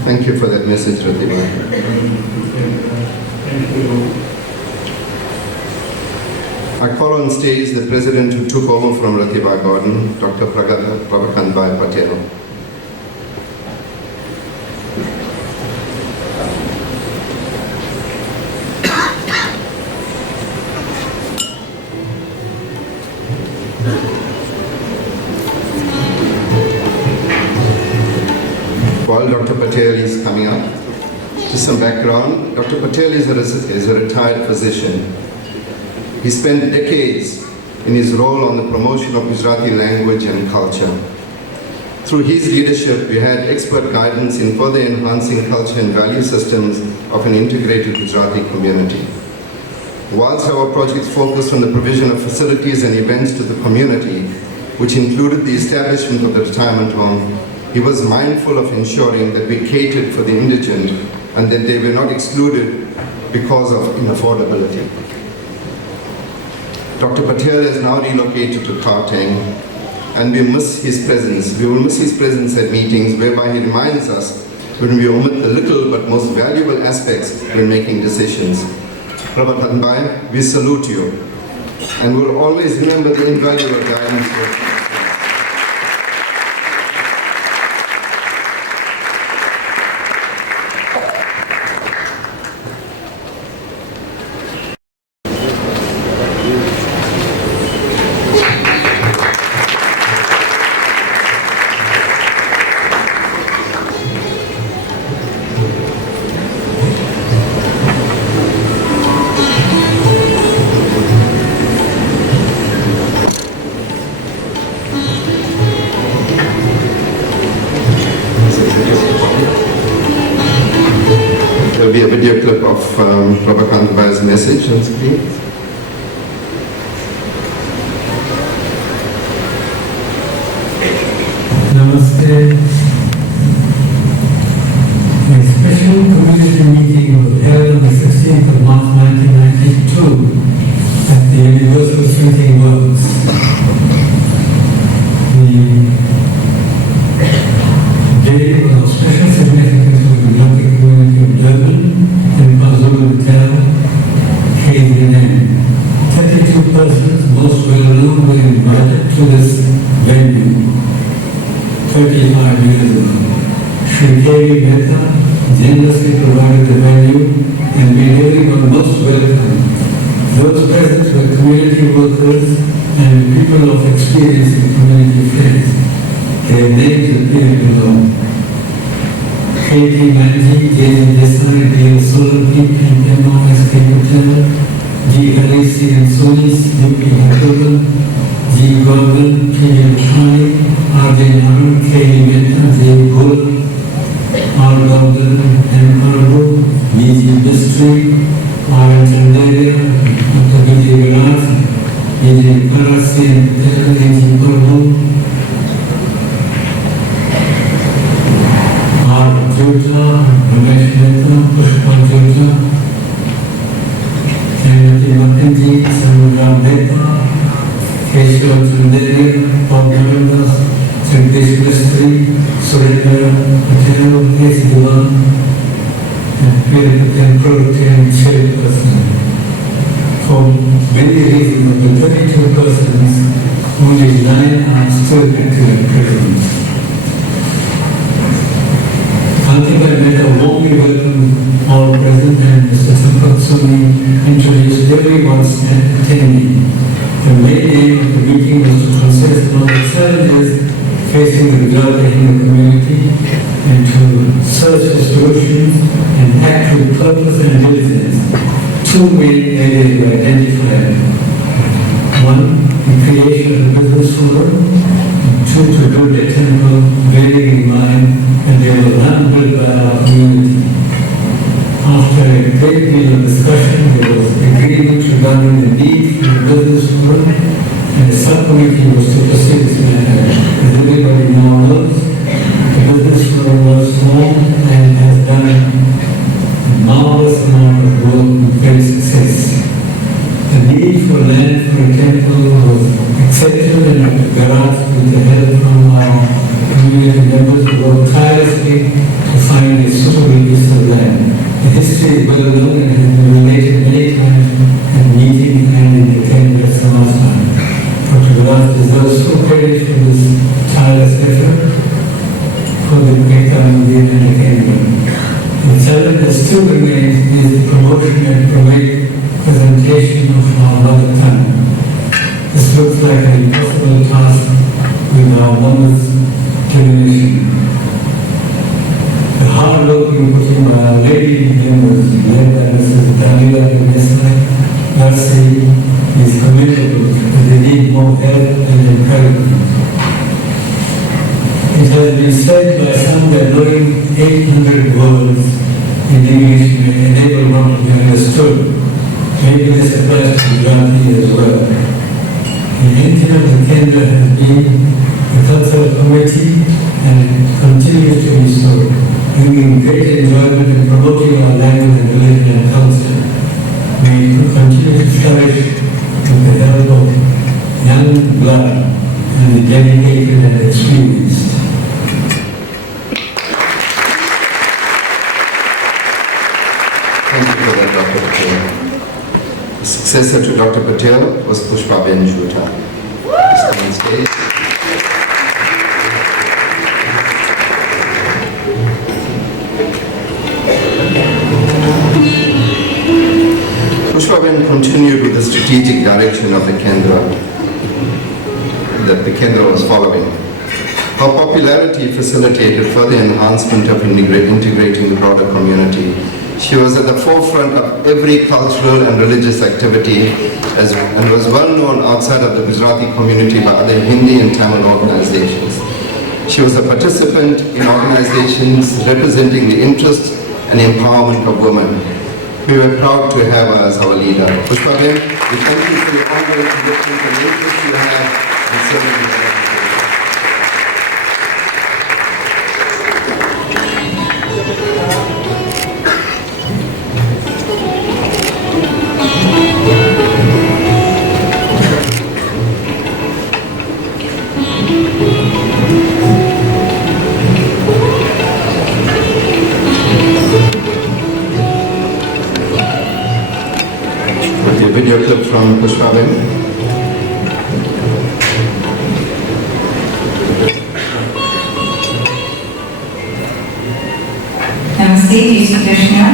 Thank you for that message, Ratibhai. Thank you. I call on stage the president who took over from Ratibhai Gordon, Dr. Prabhakantbhai Patel. While Dr. Patel is coming up, just some background. Dr. Patel is a retired physician. He spent decades in his role on the promotion of Gujarati language and culture. Through his leadership, we had expert guidance in further enhancing culture and value systems of an integrated Gujarati community. Whilst our projects focused on the provision of facilities and events to the community, which included the establishment of the retirement home, he was mindful of ensuring that we catered for the indigent and that they were not excluded because of inaffordability. Dr. Patel has now relocated to Kartang, and we miss his presence. We will miss his presence at meetings whereby he reminds us when we omit the little but most valuable aspects when making decisions. Prabhakantbhai, we salute you, and we'll always remember the invaluable guidance. there will be a video clip of Prabhakant Bhai's message on screen. Namaste. A special community meeting was held on the 16th of March 1992 at the Universal Printing Works. The day was of special significance for the Gujarati community of Durban and KwaZulu-Natal, KZN. 32 persons, most well-known, were invited to this venue 35 years ago. Shri K.V. Mehta generously provided the venue and made everyone most welcome. Those present were community workers and people of experience in community affairs. Their names appear below. K.T. Manji, J.N. Desai, D.L. Solanki, M.O.S. Patel, G. Harisi and Sonis, U.P. Hakogan, G. Gordon, K.L. Khani, R.J. Naran, K.V. Mehta, J. Bull, R. Gordon, M. Arbu, B.G. Bistri, R. Chanderia, Dr. B.J. Virat, B.J. Parasi and Patel, A.G. Prabhu, R. Jyota, Ramesh Mehta, Pushpa Jyota, Srimati Makanji, Samudra Mehta, Keshwar Chanderia, Bob Narandas, Jagdish Mistry, Surendra Patel, S. Diwan, and Peter Patel and chairperson. For many reasons, of the 32 persons, only 9 are still active present. Ultimately, Mehta warmly welcomed all present and Mr. Sampatsuni introduced everyone's attendee. The main aim of the meeting was to concentrate on the challenges facing the Gujarati Hindu community and to search for solutions and act with purpose and diligence. Two main areas were identified. One, the creation of a business forum. Two, to build a temple bearing in mind and they were unbuilt by our community. After a great deal of discussion, there was agreement regarding the need for a business forum and the subcommittee was to pursue this matter. As everybody now knows, the business forum was formed and has done a marvelous amount of work with great success. The need for land for a temple was accepted and at the garage with the help from our community members who worked tirelessly to find a suitable piece of land. The history is well known and has been related many times at meetings and in the Kendra Samasthan. Dr. Vilas deserves full credit for this tireless effort for the Ekta Mandir and the Kendra. The challenge that still remains is the promotion and presentation of our mother tongue. This looks like an impossible task with our woman's generation. The hard work being put in by our lady members, led by Mrs. Daniela Desai, Garci, is commendable, but they need more help and encouragement. It has been said by some that knowing 800 words in English may enable one to be understood. Maybe this applies to Gujarati as well. The engine of the Kendra has been the cultural committee and continues to be so, bringing great enjoyment in promoting our language and religion and culture. We continue to flourish with the help of young blood and the dedicated and experienced. Thank you for that, Dr. Patel. The successor to Dr. Patel was Pushpa Jyota. Please come on stage. Pushpa continued with the strategic direction of the Kendra that the Kendra was following. Her popularity facilitated further enhancement of integrating the broader community. She was at the forefront of every cultural and religious activity and was well known outside of the Gujarati community by other Hindi and Tamil organizations. She was a participant in organizations representing the interests and empowerment of women. We were proud to have her as our leader. Pushpaben, we thank you for your ongoing commitment and interest you have in serving the country. Video clip from Pushpaben. Namaste, Jai Shri Krishna.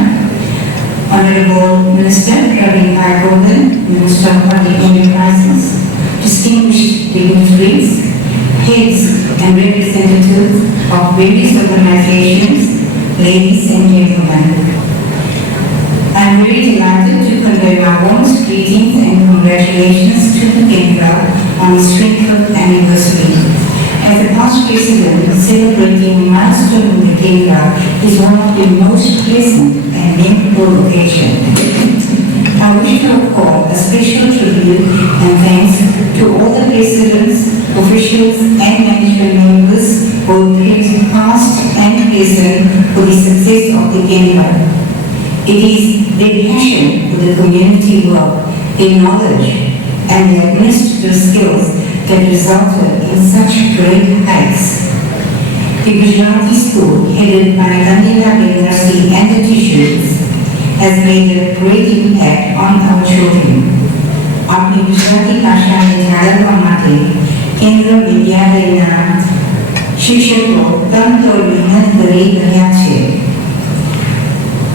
Honorable Minister Ravi Govind, Minister for the Indian Crisis, distinguished dignitaries, heads and representatives of various organizations, ladies and gentlemen. I am very delighted to convey my warmest greetings and congratulations to the Kendra on its 25th anniversary. As a past president, celebrating a milestone in the Kendra is one of the most pleasant and memorable occasions. I wish to call a special tribute and thanks to all the presidents, officials and management members, both past and present, for the success of the Kendra. It is their passion for the community work, their knowledge, and their administrative skills that resulted in such great heights. The Gujarati school, headed by Nandila University and the teachers, has made a great impact on our children. આપની ગુજરાતી ભાષાને જાળવવા માટે કેન્દ્ર વિદ્યાલયના શિક્ષકો તનતોડ મહેનત કરી રહ્યા છે.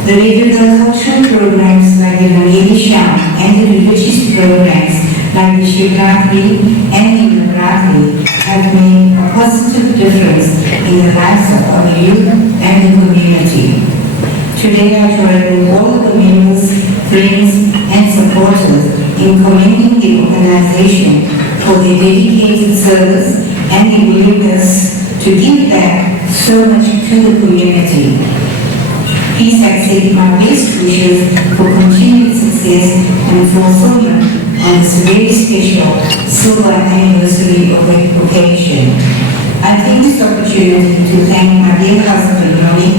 The regional cultural programs like the Rangeli Sham and the religious programs like the Celebratins and the Celebratory have made a positive difference in the lives of our youth and the community. Today I join with all the members, friends and supporters in commending the organization for their dedicated service and their willingness to give back so much to the community. Please accept my best wishes for continued success and fulfillment on this very special silver anniversary of the occasion. I take this opportunity to thank my dear husband Ronnie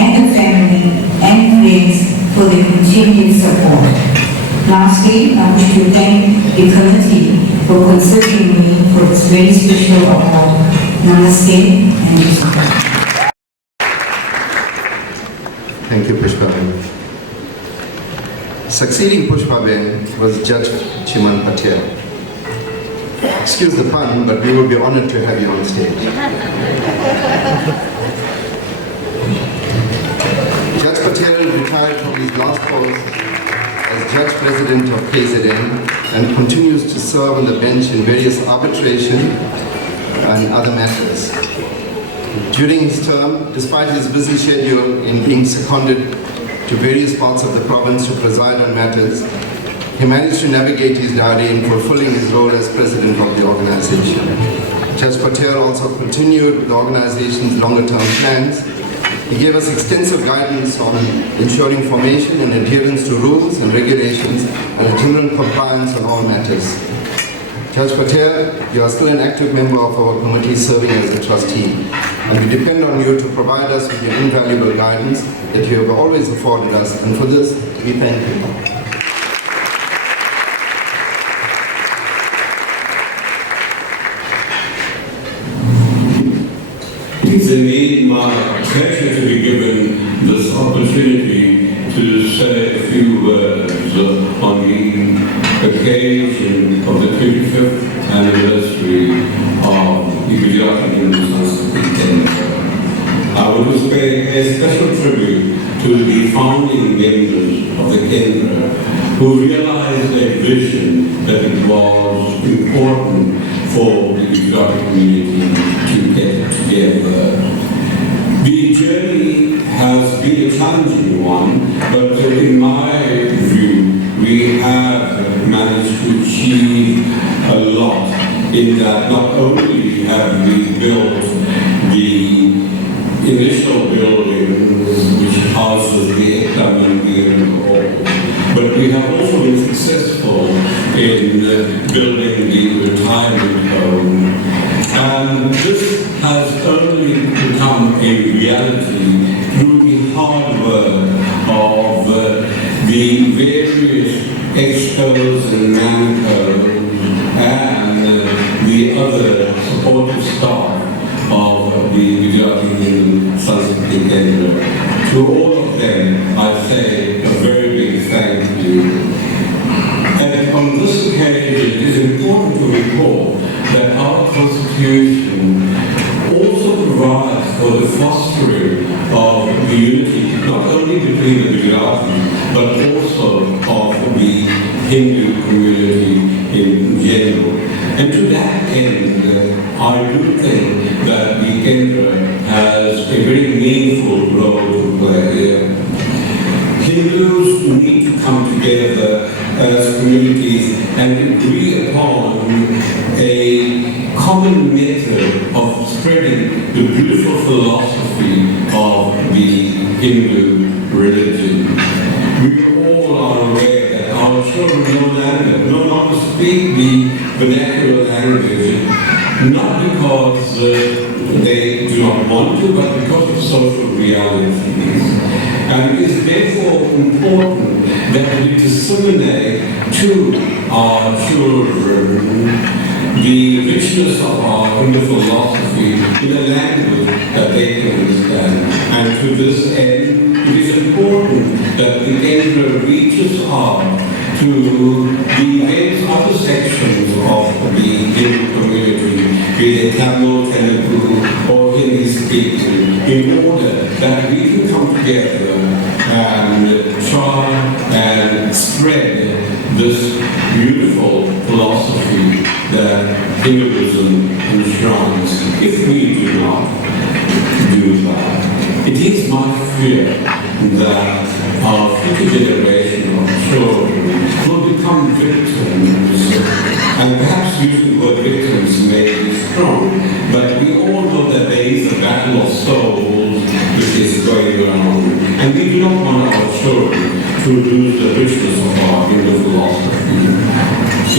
and the family and friends for their continued support. Lastly, I wish to thank the committee for considering me for this very special award. Namaste and Jai Shri Krishna. Thank you, Pushpaben. Succeeding Pushpaben was Judge Chiman Patel. Excuse the pun, but we would be honored to have you on stage. Judge Patel retired from his last post as Judge President of KZN and continues to serve on the bench in various arbitration and other matters. During his term, despite his busy schedule in being seconded to various parts of the province to preside on matters, he managed to navigate his diary in fulfilling his role as president of the organization. Judge Patel also continued with the organization's longer-term plans. He gave us extensive guidance on ensuring formation and adherence to rules and regulations and a general compliance on all matters. Judge Patel, you are still an active member of our committee serving as a trustee, and we depend on you to provide us with your invaluable guidance that you have always afforded us, and for this, we thank you. It's indeed my pleasure to be given this opportunity to say a few words on the occasion of the 25th anniversary of the Gujarati Sanskruti Kendra. I would pay a special tribute to the founding members of the Kendra who realized a vision that it was important for the Gujarati community to get together. The journey has been a challenging one, but in my view, we have managed to achieve a lot in that not only have we built the initial building which houses the Ekta Hall, but we have also been successful in building the retirement home. And this has only become a reality through the hard work of the various experts and mancos and the other supportive staff of the Gujarati Sanskruti Kendra. To all of them, I say a very big thank you. And on this occasion, it is important to recall that our Constitution also provides for the fostering of the unity, not only between the Gujarati, but also of the Hindu community in general. And to that end, I do think that the Kendra has a very meaningful role to play here. Hindus need to come together as communities and agree upon a common method of spreading the beautiful philosophy of the Hindu religion. We all are aware that our children no longer speak the vernacular language, not because they do not want to, but because of social realities. And it is therefore important that we disseminate to our children the richness of our Hindu philosophy in a language that they can understand. And to this end, it is important that the Kendra reaches out to the various other sections of the Hindu community, be they Tamil, Telugu, or Hindi speaking, in order that we can come together and try and spread this beautiful philosophy that Hinduism enshrines. If we do not do that, it is my fear that our future generation of children will become victims, and perhaps using the word victims may be strong, but we all know that there is a battle of souls which is going on, and we do not want our children to lose the richness of our Hindu philosophy.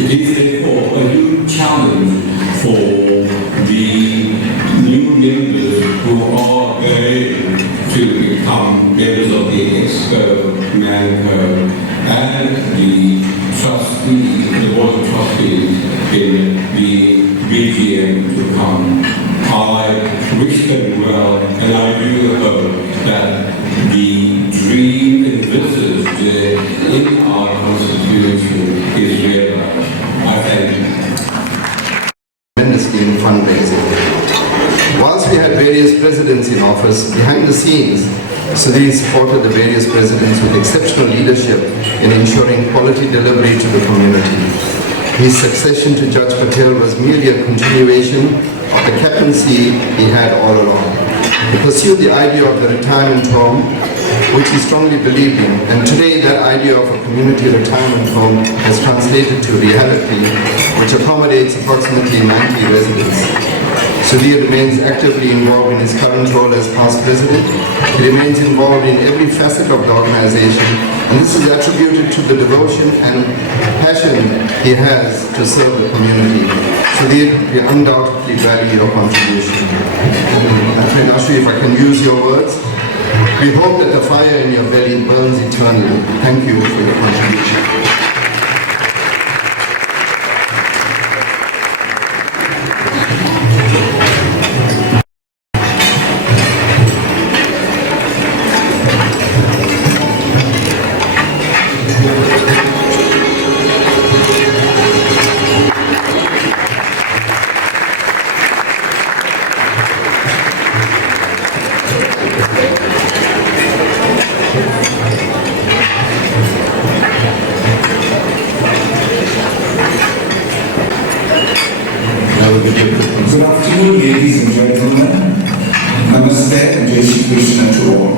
It is therefore a huge challenge for the new members who are going to become members of the EXCO, MANCO, and the board of trustees in the BGM to come. I wish them well, and I do hope that the dream envisaged in our Constitution is realized. I thank you. Tremendously in fundraising. Whilst we had various presidents in office, behind the scenes, Sudhir supported the various presidents with exceptional leadership in ensuring quality delivery to the community. His succession to Judge Patel was merely a continuation of the captaincy he had all along. He pursued the idea of the retirement home, which he strongly believed in, and today that idea of a community retirement home has translated to reality, which accommodates approximately 90 residents. Sudhir remains actively involved in his current role as past president. He remains involved in every facet of the organization, and this is attributed to the devotion and passion he has to serve the community. Sudhir, we undoubtedly value your contribution. And friend Ashu, if I can use your words, we hope that the fire in your belly burns eternally. Thank you for your contribution. Good afternoon, ladies and gentlemen. Namaste and Jai Shri Krishna to all.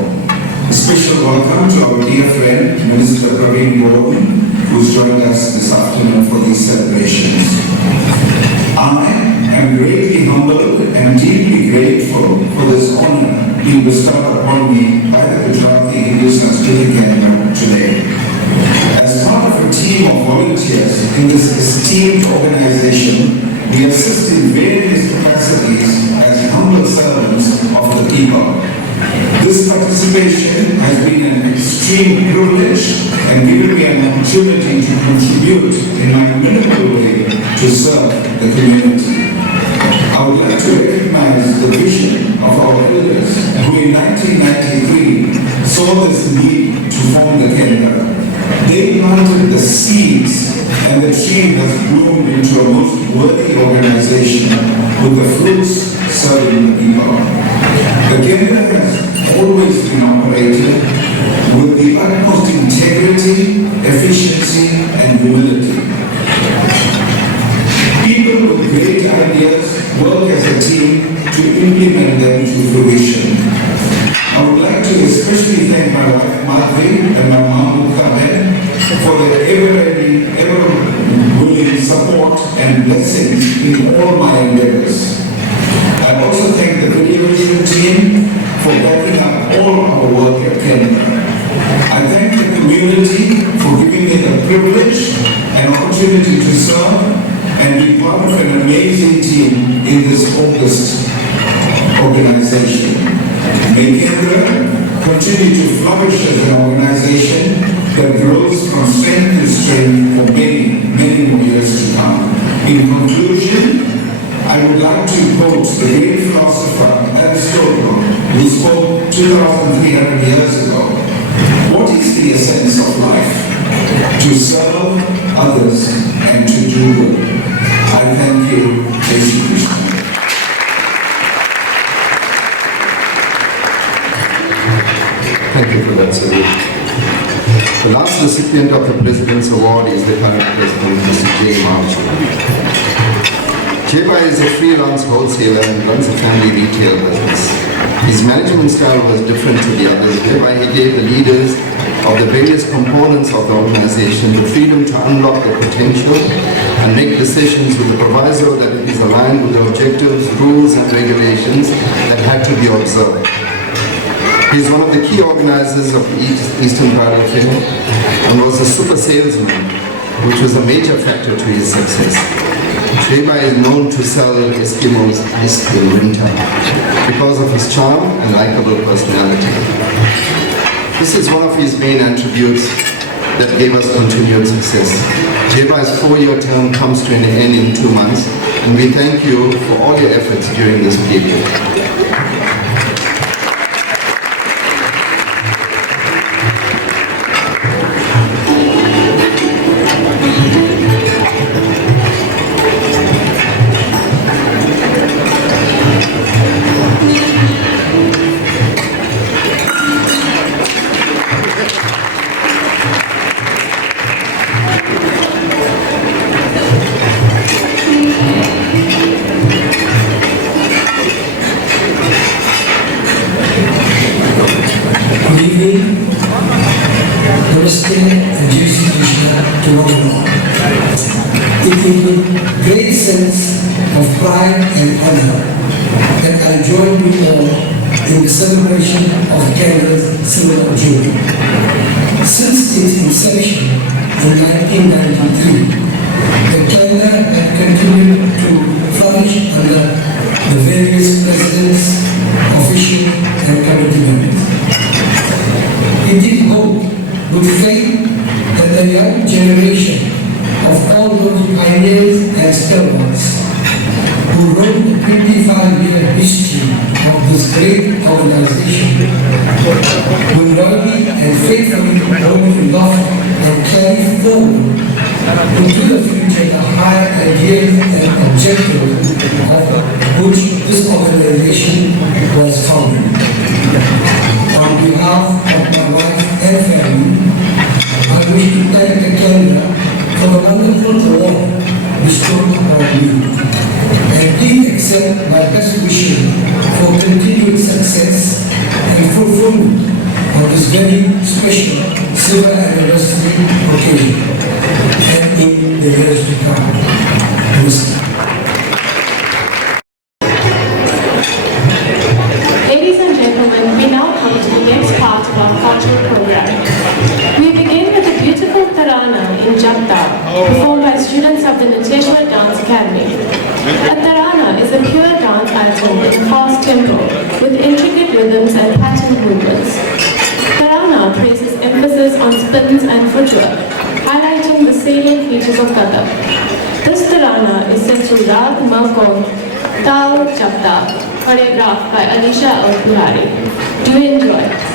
A special welcome to our dear friend, Minister Praveen Gordon, who is joining us this afternoon for these celebrations. I am greatly humbled and deeply grateful for this honor been bestowed upon me by the Gujarati Sanskruti Kendra today. As part of a team of volunteers in this esteemed organization, we assist in various capacities as humble servants of the people. This participation has been an extreme privilege and given me an opportunity to contribute in my minimal way to serve the community. I would like to recognize the vision of our elders who in 1993 saw this need to form the Kendra. They planted the seeds and the tree has bloomed into a most worthy organization with the fruits serving the people. The Kendra has always been operated with the utmost integrity, efficiency and humility. People with great ideas work as a team to implement them to fruition. I would like to especially thank my wife Madhuri and my mom Kaben for their ever-ready, ever-willing support and blessings in all my endeavors. I also thank the video team for backing up all our work at Kendra. I thank the community for giving me the privilege and opportunity to serve and be part of an amazing team in this august organization. May Kendra continue to flourish as an organization that grows from strength to strength for many, many more years to come. In conclusion, I would like to quote the great philosopher Aristotle, who spoke 2,300 years ago. What is the essence of life? To serve others and to do good. I thank you, Jai Shri Krishna. Thank you for that, salute. The last recipient of the President's Award is the current President, Mr. J. Marshall. Jeba is a freelance wholesaler and runs a family retail business. His management style was different to the others, whereby he gave the leaders of the various components of the organization the freedom to unlock their potential and make decisions with the proviso that it is aligned with the objectives, rules and regulations that had to be observed. He is one of the key organizers of the Eastern Bridal Fair and was a super salesman, which was a major factor to his success. Sheba is known to sell Eskimos in winter because of his charm and likable personality. This is one of his main attributes that gave us continued success. Jeba's 4-year term comes to an end in 2 months, and we thank you for all your efforts during this period. Namaste and Jai Shri Krishna to all. It is with great sense of pride and honor that I join you all in the celebration of Kendra's Silver Jubilee. Since its inception in 1993, the Kendra had continued to flourish under the various presidents, officials and committee members. It is hope with faith that the young generation of all those pioneers and stalwarts who wrote the 25-year history of this great organization will loyally and faithfully hold aloft and carry forward into the future the high ideas and objectives of which this organization was founded. On behalf of my wife and family, I wish to thank the Kendra for the wonderful award bestowed upon me. And please accept my best wishes for continued success and fulfillment on this very special silver anniversary occasion and in the years to come. Ladies and gentlemen, performed by students of the Niteshwar Dance Academy. A tarana is a pure dance item in fast tempo with intricate rhythms and patterned movements. Tarana places emphasis on spins and footwork, highlighting the salient features of Kathak. This tarana is set to Rag Malkon Tal Chapta, choreographed by Alisha Al-Bihari. Do enjoy.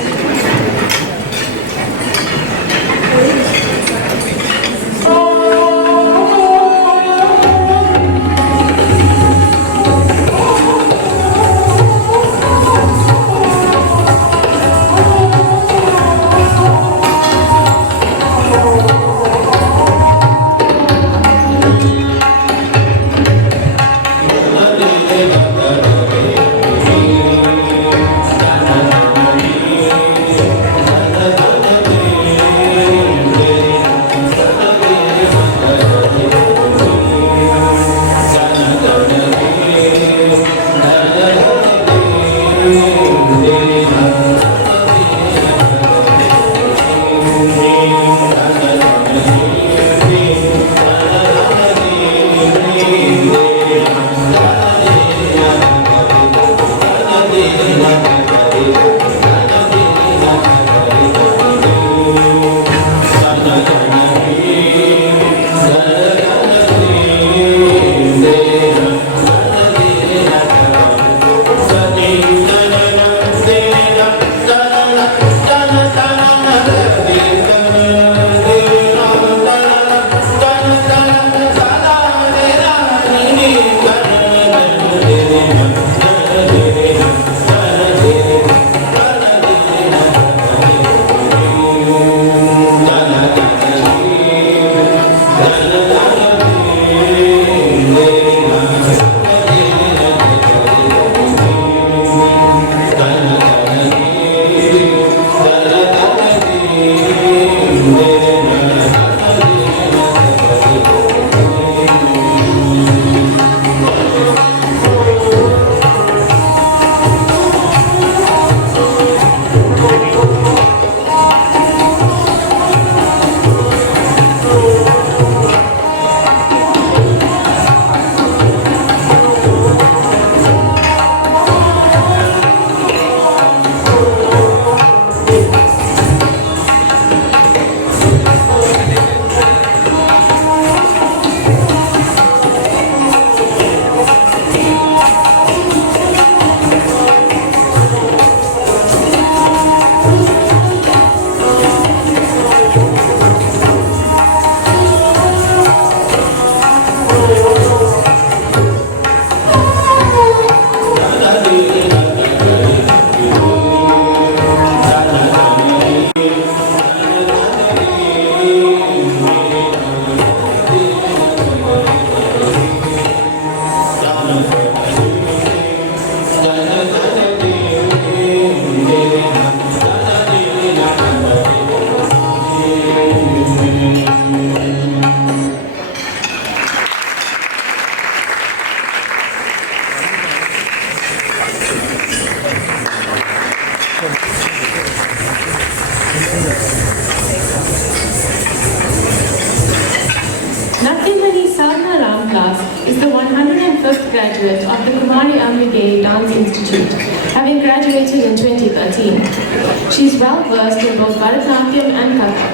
is the 105th graduate of the Kumari Ambike Dance Institute, having graduated in 2013. She is well versed in both Bharatanatyam and Kathak.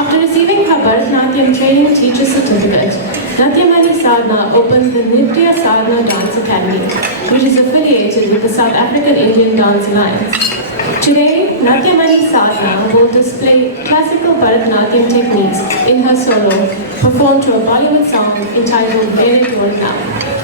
After receiving her Bharatanatyam training teacher certificate, Natyamani Sadhana opened the Nitya Sadhana Dance Academy, which is affiliated with the South African Indian Dance Alliance. Today, Natyamani Sadhana will display classical Bharatanatyam techniques in her solo, performed to a Bollywood song entitled Mere Dor Naam.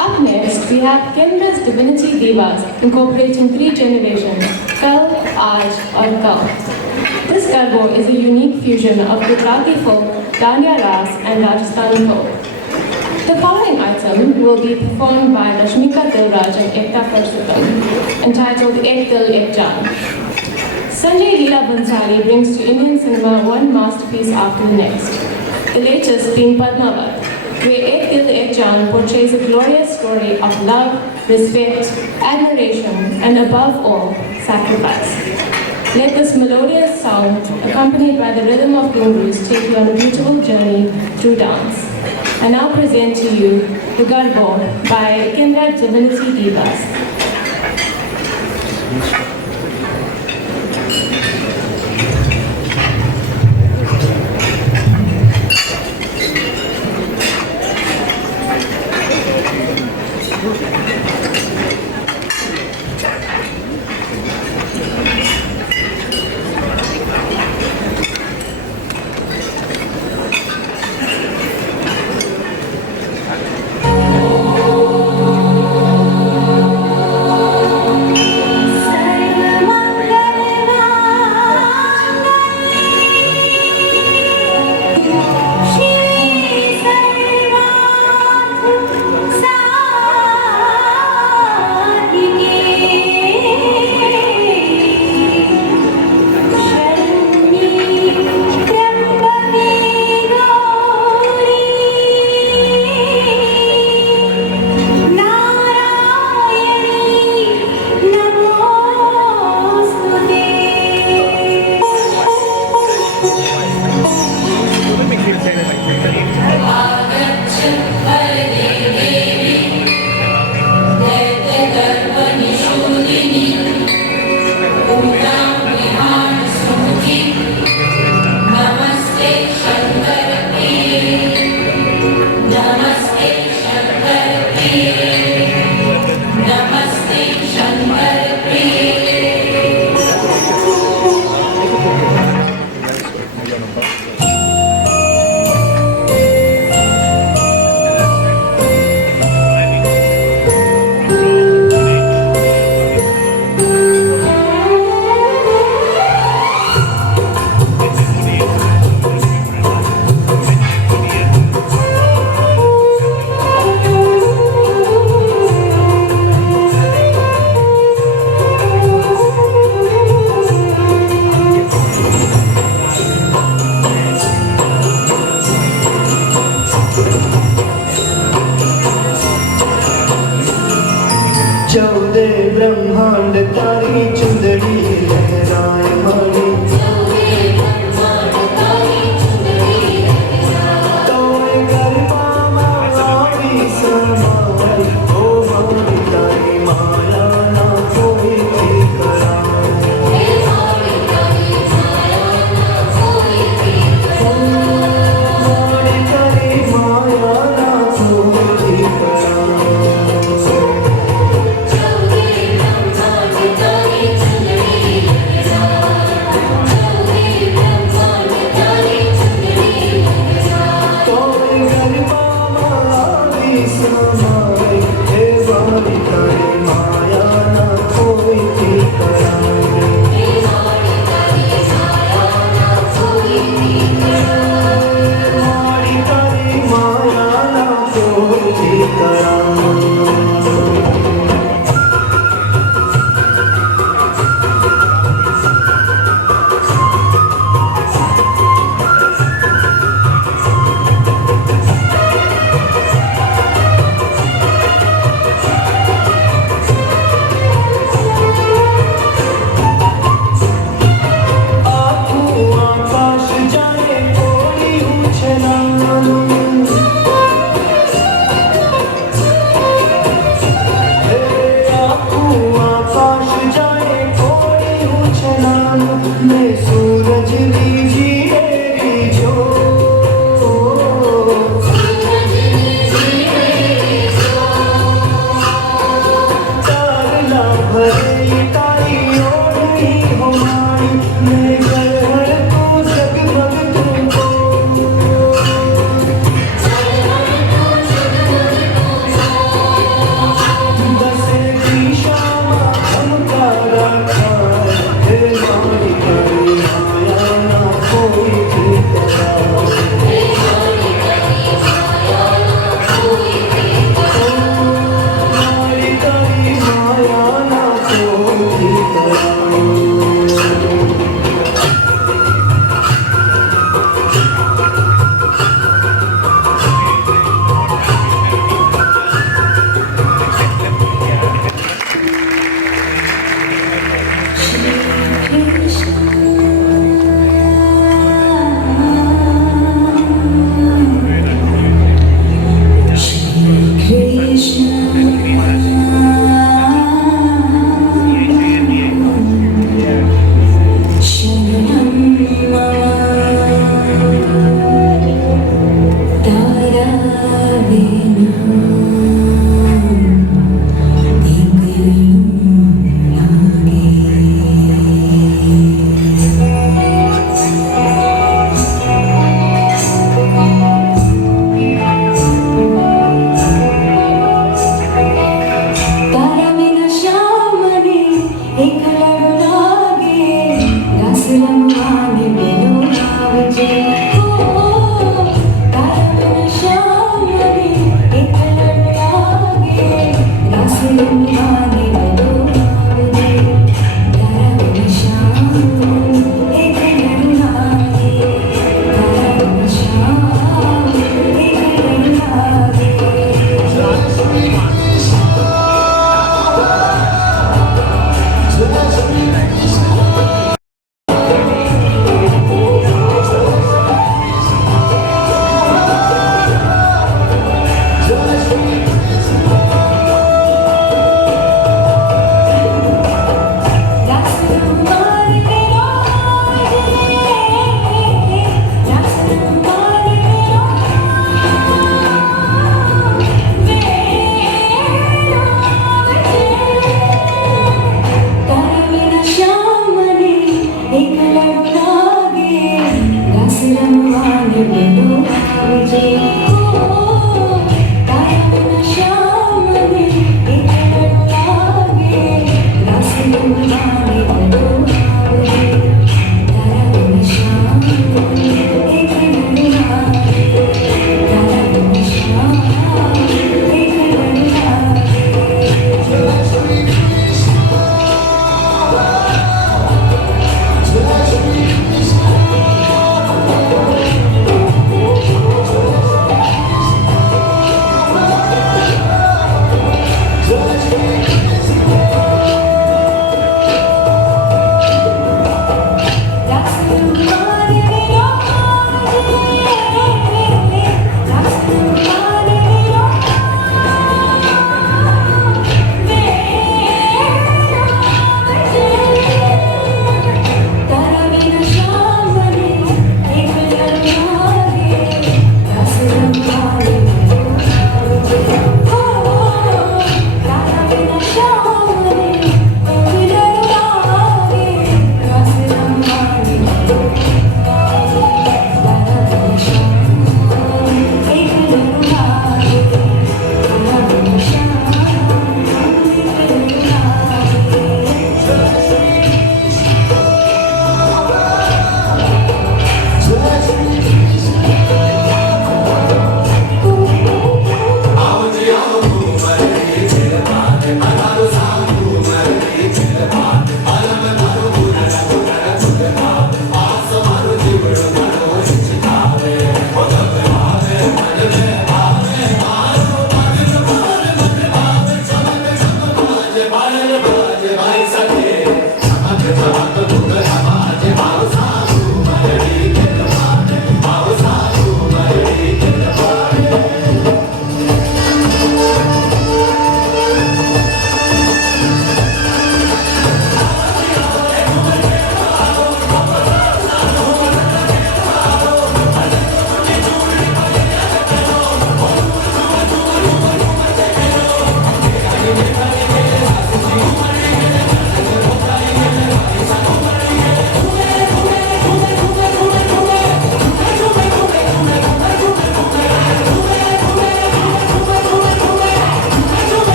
Up next, we have Kendra's Divinity Divas, incorporating 3 generations, Kal, Aaj, or Kal. This garbo is a unique fusion of Gujarati folk, Danya Ras, and Rajasthani folk. The following item will be performed by Rashmika Dilraj and Ekta Purushottam, entitled Ek Dil Ek Jaan. Sanjay Leela Bhansali brings to Indian cinema one masterpiece after the next, the latest being Padmavat, where Ek Dil Ek Jaan portrays a glorious story of love, respect, admiration, and above all, sacrifice. Let this melodious sound, accompanied by the rhythm of ghungroos, take you on a beautiful journey through dance. I now present to you the Garbo by Kendra Divinity Divas.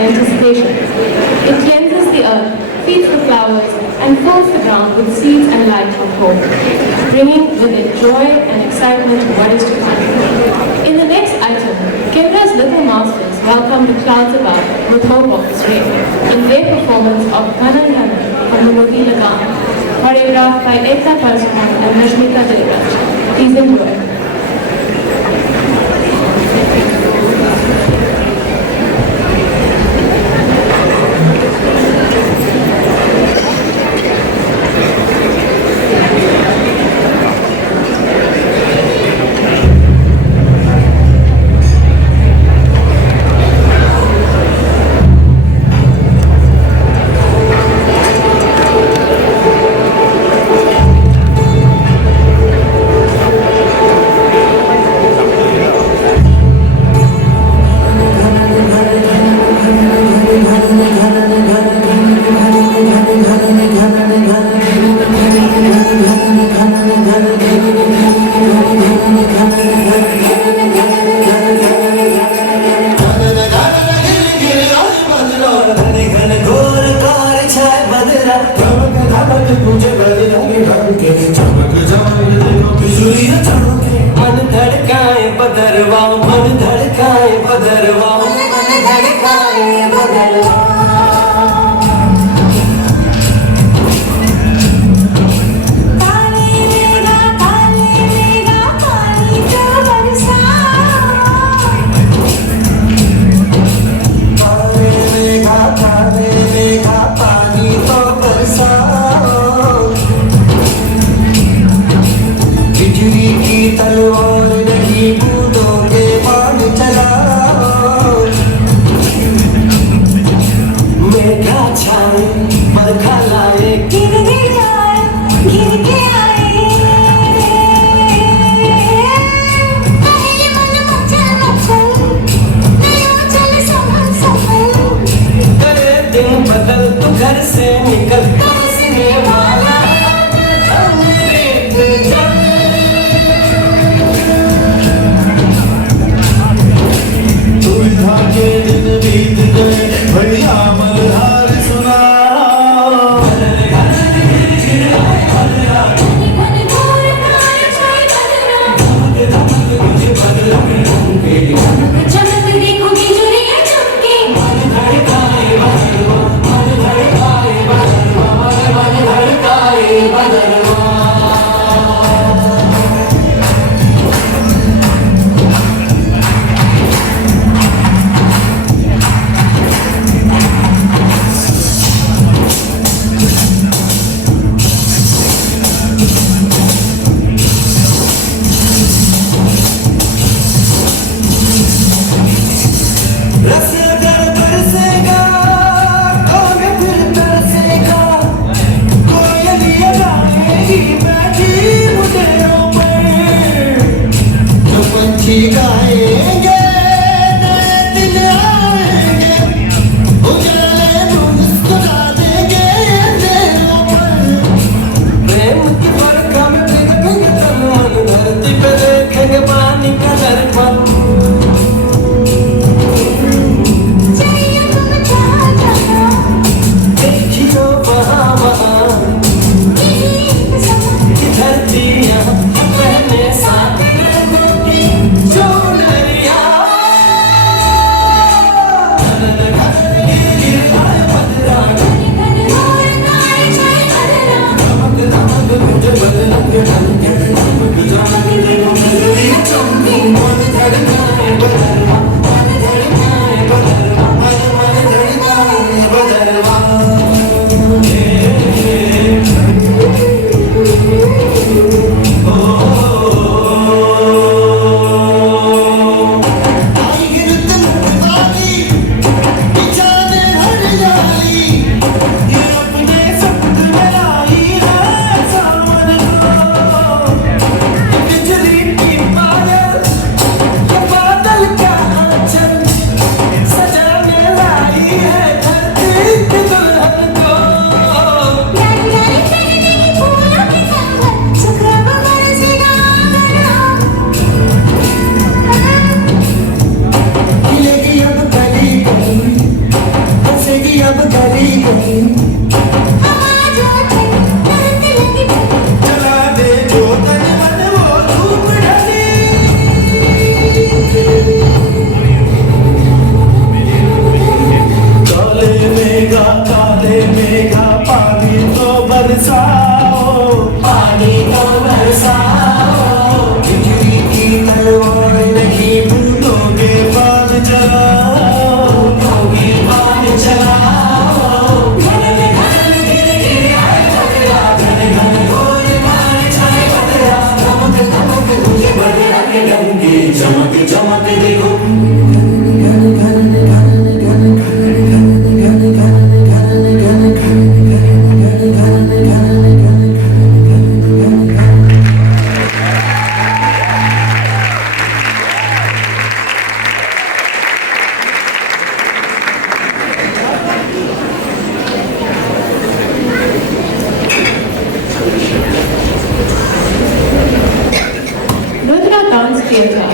and anticipation. It cleanses the earth, feeds the flowers, and fills the ground with seeds and light of hope, bringing with it joy and excitement to what is to come. In the next item, Kendra's little masters welcome the clouds above with hope of this rain in their performance of Ghanan Ghanan from the movie Lagan, choreographed by Ekta Parasuram and Rashmika Devraj. Please enjoy.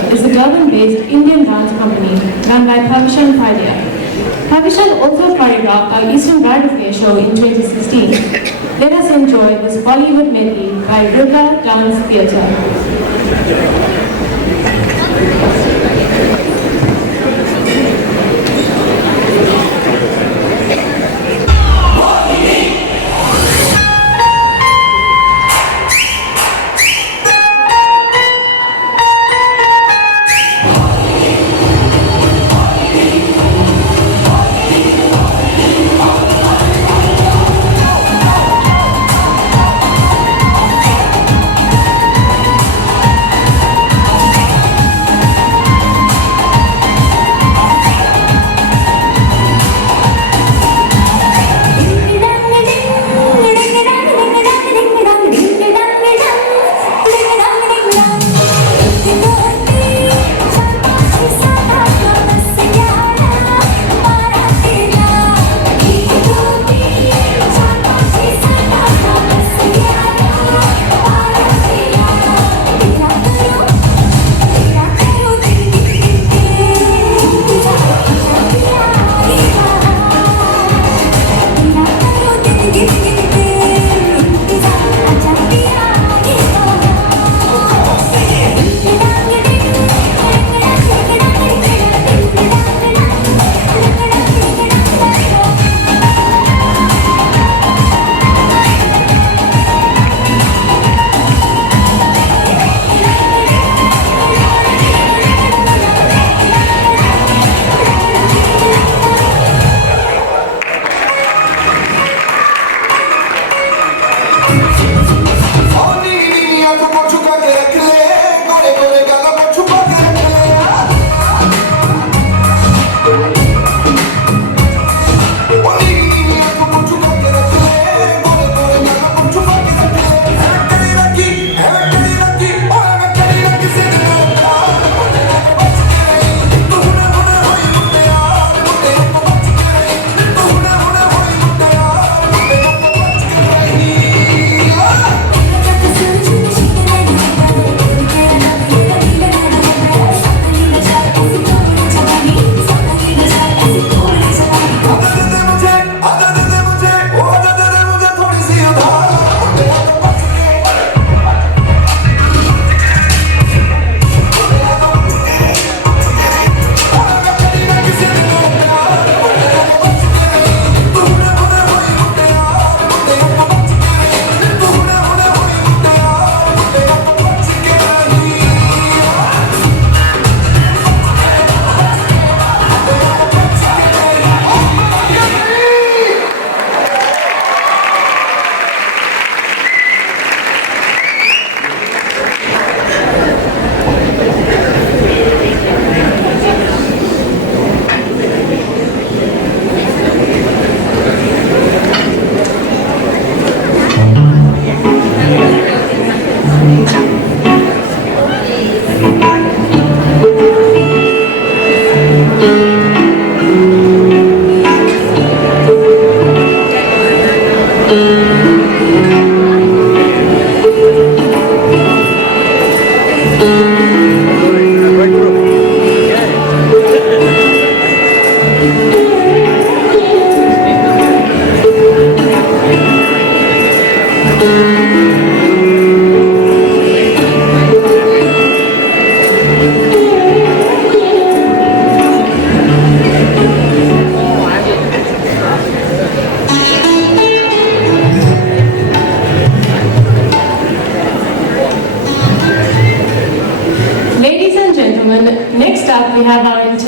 Is a Durban-based Indian dance company run by Pavishan Pandya. Pavishan also choreographed our Eastern Bride of Day show in 2016. Let us enjoy this Bollywood medley by Durga Dance Theatre.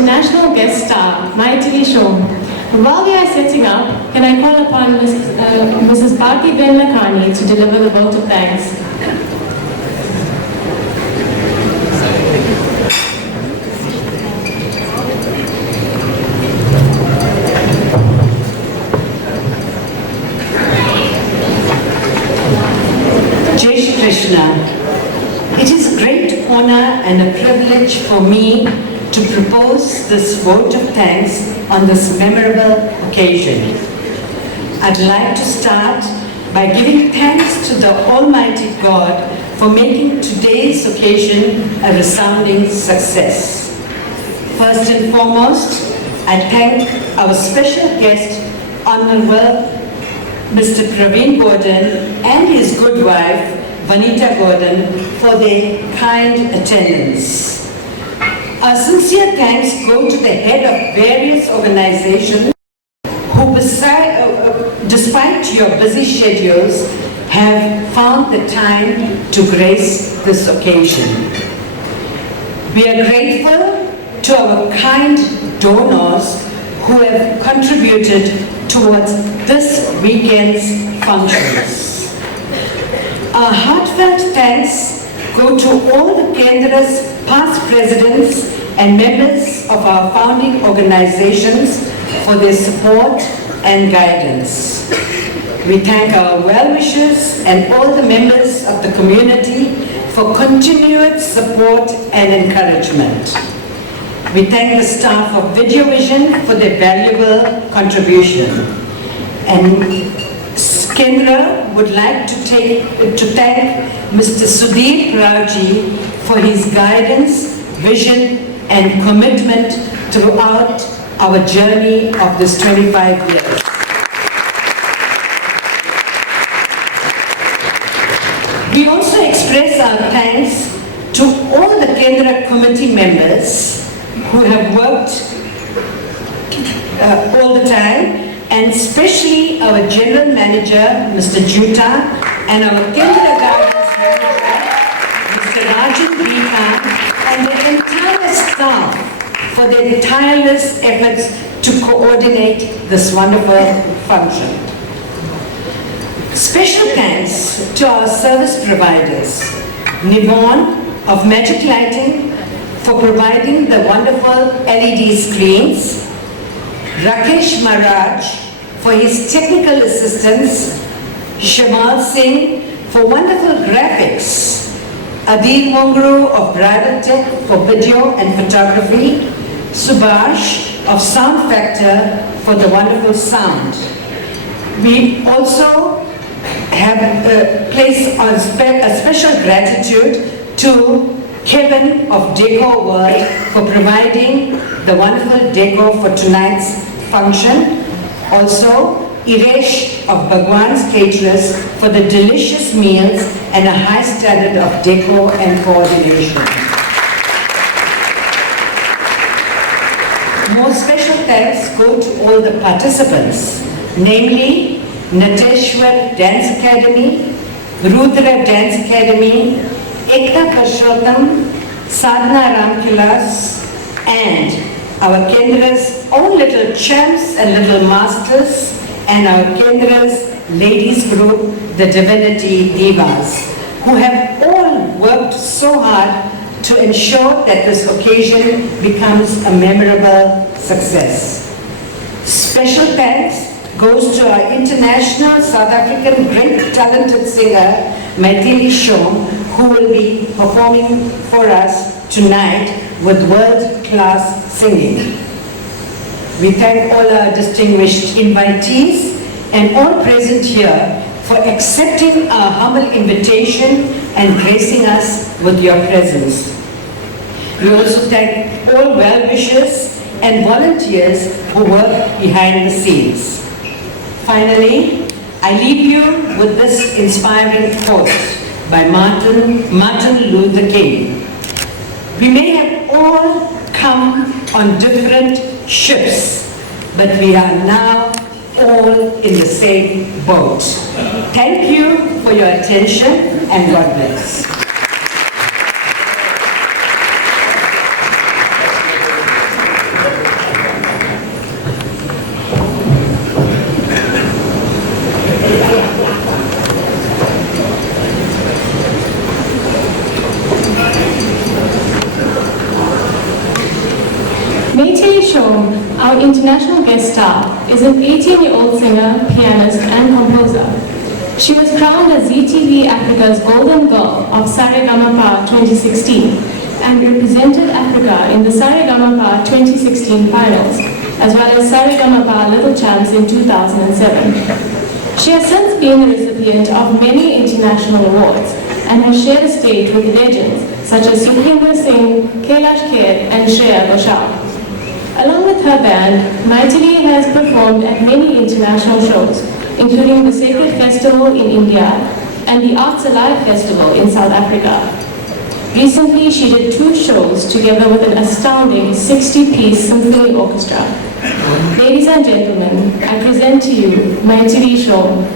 international guest star, Maithili Shom. While we are setting up, can I call upon Mrs. Bharti Ben Lakhani to deliver the vote of thanks? Jai Shri Krishna. It is a great honor and a privilege for me to propose this vote of thanks on this memorable occasion. I'd like to start by giving thanks to the Almighty God for making today's occasion a resounding success. First and foremost, I thank our special guest, Honorable Mr. Praveen Gordon and his good wife, Vanita Gordon, for their kind attendance. Our sincere thanks go to the head of various organizations who, despite your busy schedules, have found the time to grace this occasion. We are grateful to our kind donors who have contributed towards this weekend's functions. Our heartfelt thanks go to all the Kendra's past presidents and members of our founding organizations for their support and guidance. We thank our well-wishers and all the members of the community for continued support and encouragement. We thank the staff of Video Vision for their valuable contribution. And Kendra would like to thank Mr. Sudhir Rauji for his guidance, vision, and commitment throughout our journey of this 25 years. We also express our thanks to all the Kendra committee members who have worked all the time, and especially our General Manager, Mr. Juta, and our Kendra Gardens Manager, Mr. Rajan Bika, and the entire staff for their tireless efforts to coordinate this wonderful function. Special thanks to our service providers, Nivon of Magic Lighting for providing the wonderful LED screens, Rakesh Maharaj for his technical assistance, Shamal Singh for wonderful graphics, Adil Mongru of Bridal Tech for video and photography, Subhash of Sound Factor for the wonderful sound. We also have placed on a special gratitude to Kevin of Decor World for providing the wonderful decor for tonight's function. Also, Iresh of Bhagwan's Caterers for the delicious meals and a high standard of decor and coordination. More special thanks go to all the participants, namely Nateshwar Dance Academy, Rudra Dance Academy, Ekta Purushottam, Sadhana Ramkilas, and our Kendra's own little champs and little masters, and our Kendra's ladies group, the Divinity Divas, who have all worked so hard to ensure that this occasion becomes a memorable success. Special thanks goes to our international South African great talented singer, Maithili Shom, who will be performing for us tonight with world-class singing. We thank all our distinguished invitees and all present here for accepting our humble invitation and gracing us with your presence. We also thank all well-wishers and volunteers who work behind the scenes. Finally, I leave you with this inspiring quote by Martin Luther King. We may have all come on different ships, but we are now all in the same boat. Thank you for your attention and God bless. Maitreyi Shom, our international guest star, is an 18-year-old singer, pianist, and composer. She was crowned as ZTV Africa's Golden Girl of Saregama 2016 and represented Africa in the Saregama 2016 finals, as well as Saregama Little Champs in 2007. She has since been the recipient of many international awards and has shared a stage with legends such as Sukhwinder Singh, Kailash Kher, and Shreya Ghoshal. Along with her band, Maitreyi has performed at many international shows, including the Sacred Festival in India and the Arts Alive Festival in South Africa. Recently, she did 2 shows together with an astounding 60-piece symphony orchestra. Ladies and gentlemen, I present to you Maitreyi Shom.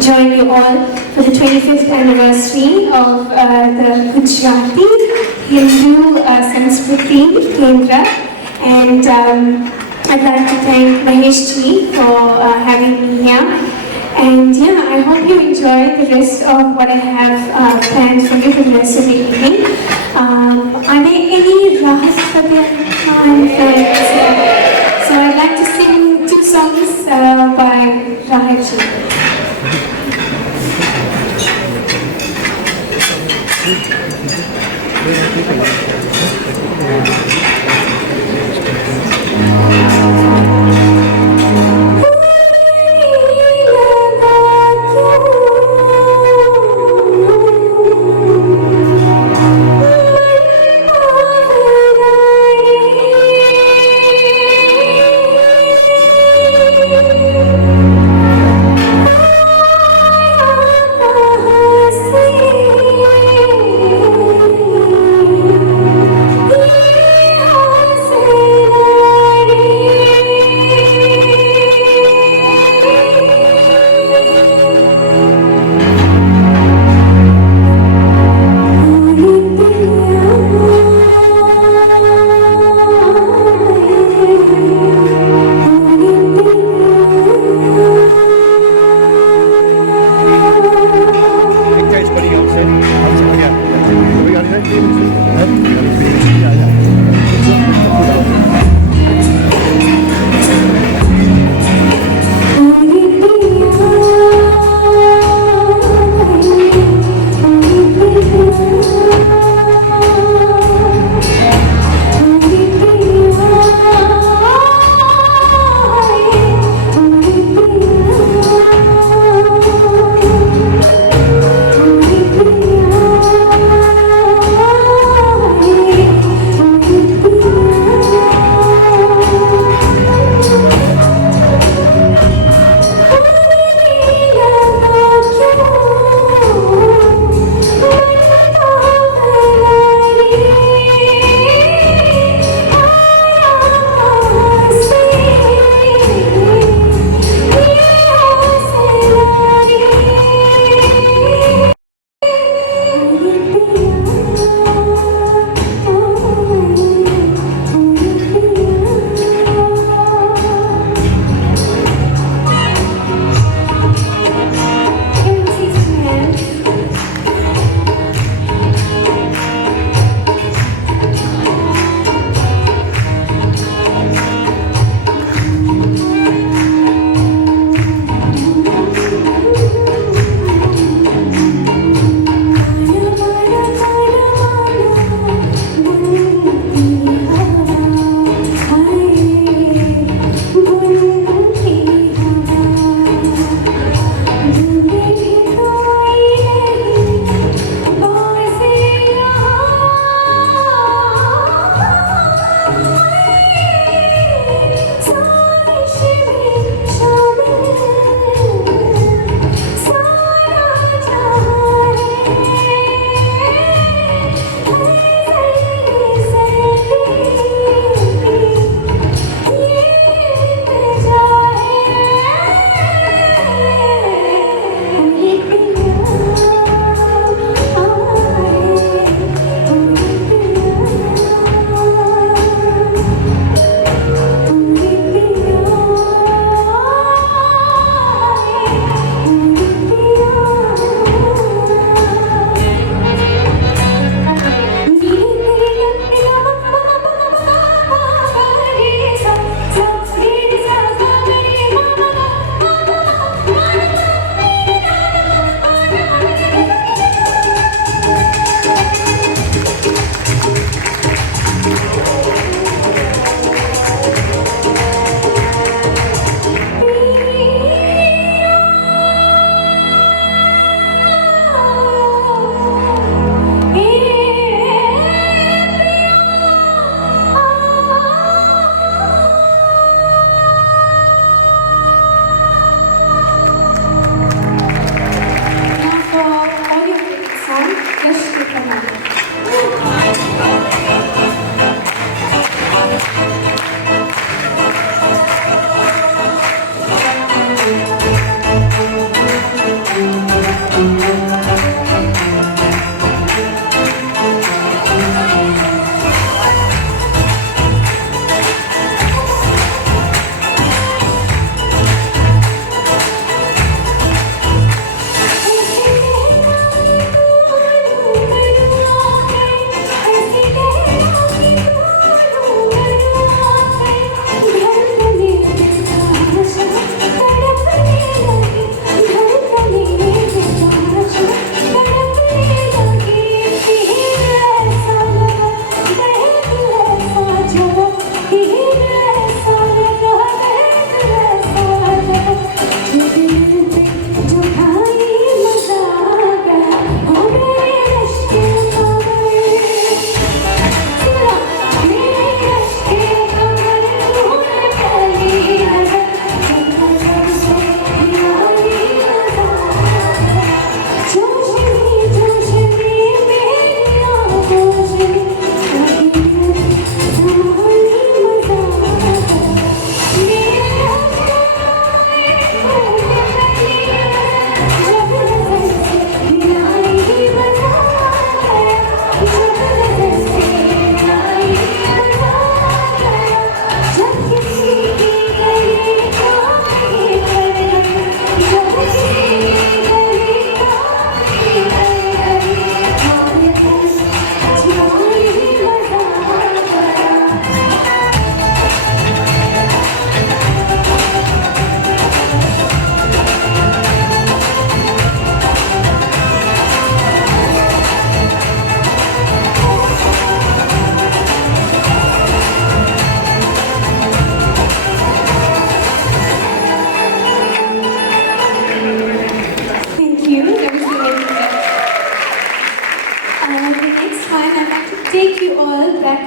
Join you all for the 25th anniversary of the Gujarati Hindu Sanskruti Kendra, and I'd like to thank Mahesh Ji for having me here. And yeah, I hope you enjoy the rest of what I have planned for you for the rest of the evening. Are there any Rahas Fateh Khan fans? So I'd like to sing 2 songs by Rahaji.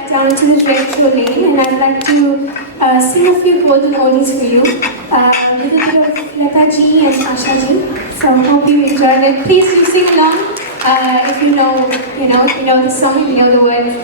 down to the retro lane, and I'd like to sing a few golden oldies for you. A little bit of Lata ji and Asha ji. So hope you enjoyed it. Please do sing along. If you know the song, if you know the words.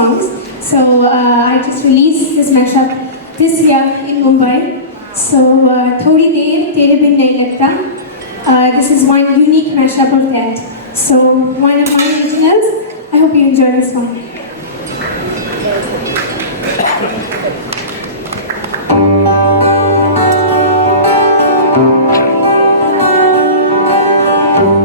songs. So I just released this mashup this year in Mumbai. So Thodi Dev Tere Bin Nahi Lagta. This is one unique mashup of that. So one of my originals. I hope you enjoy this one. Oh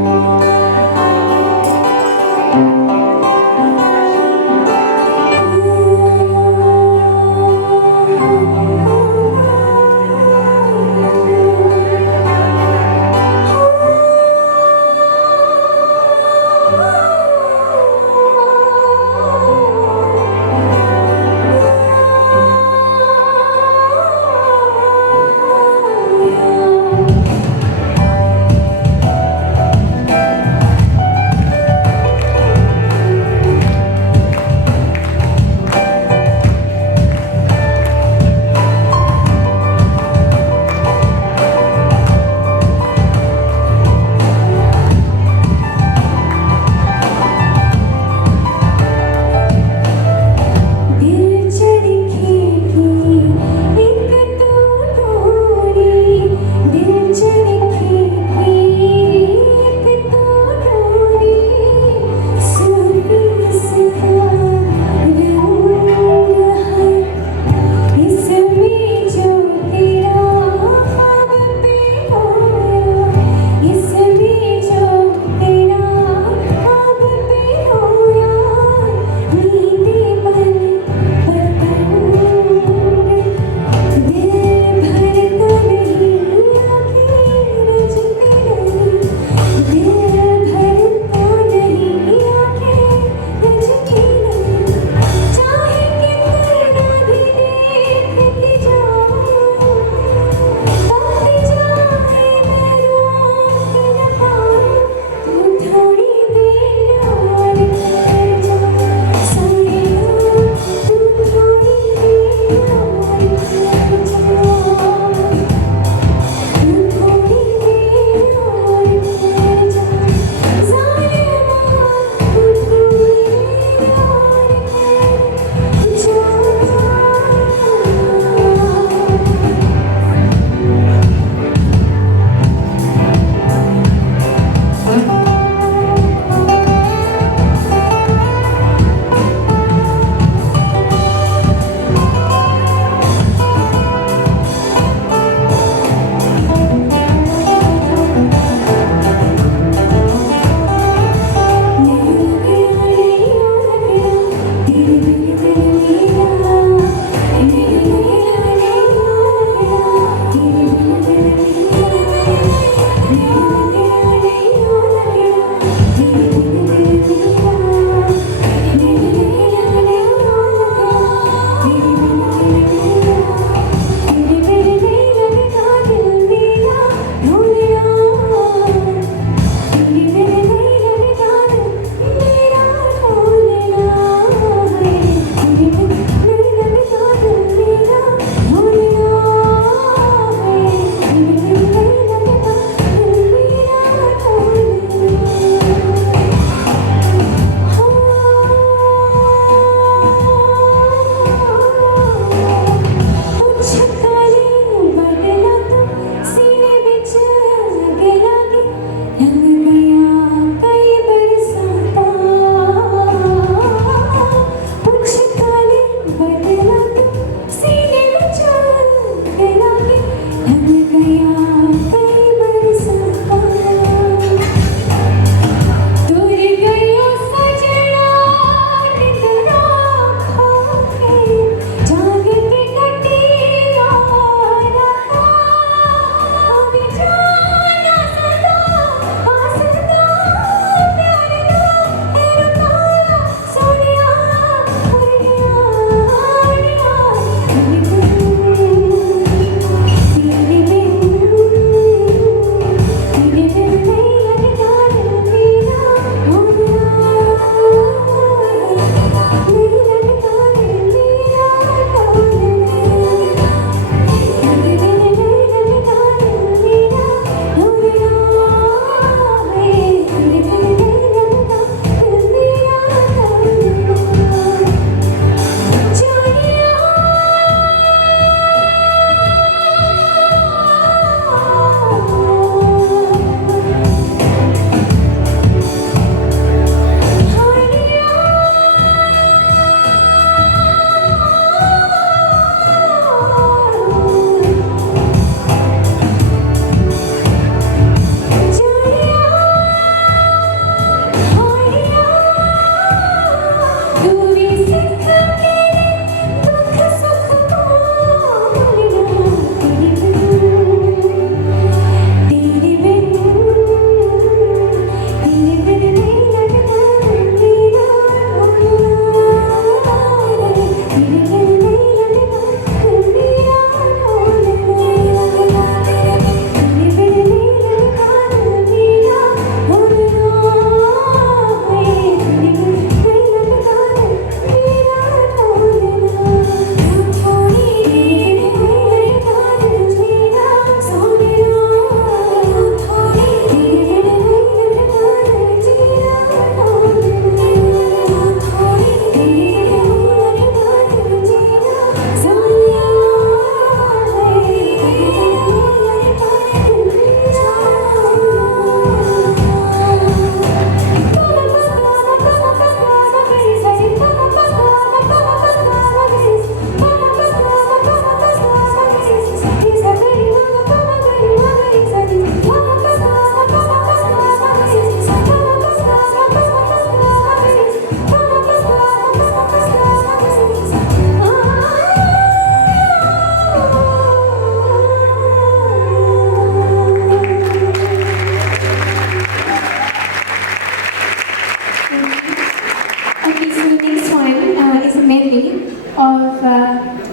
of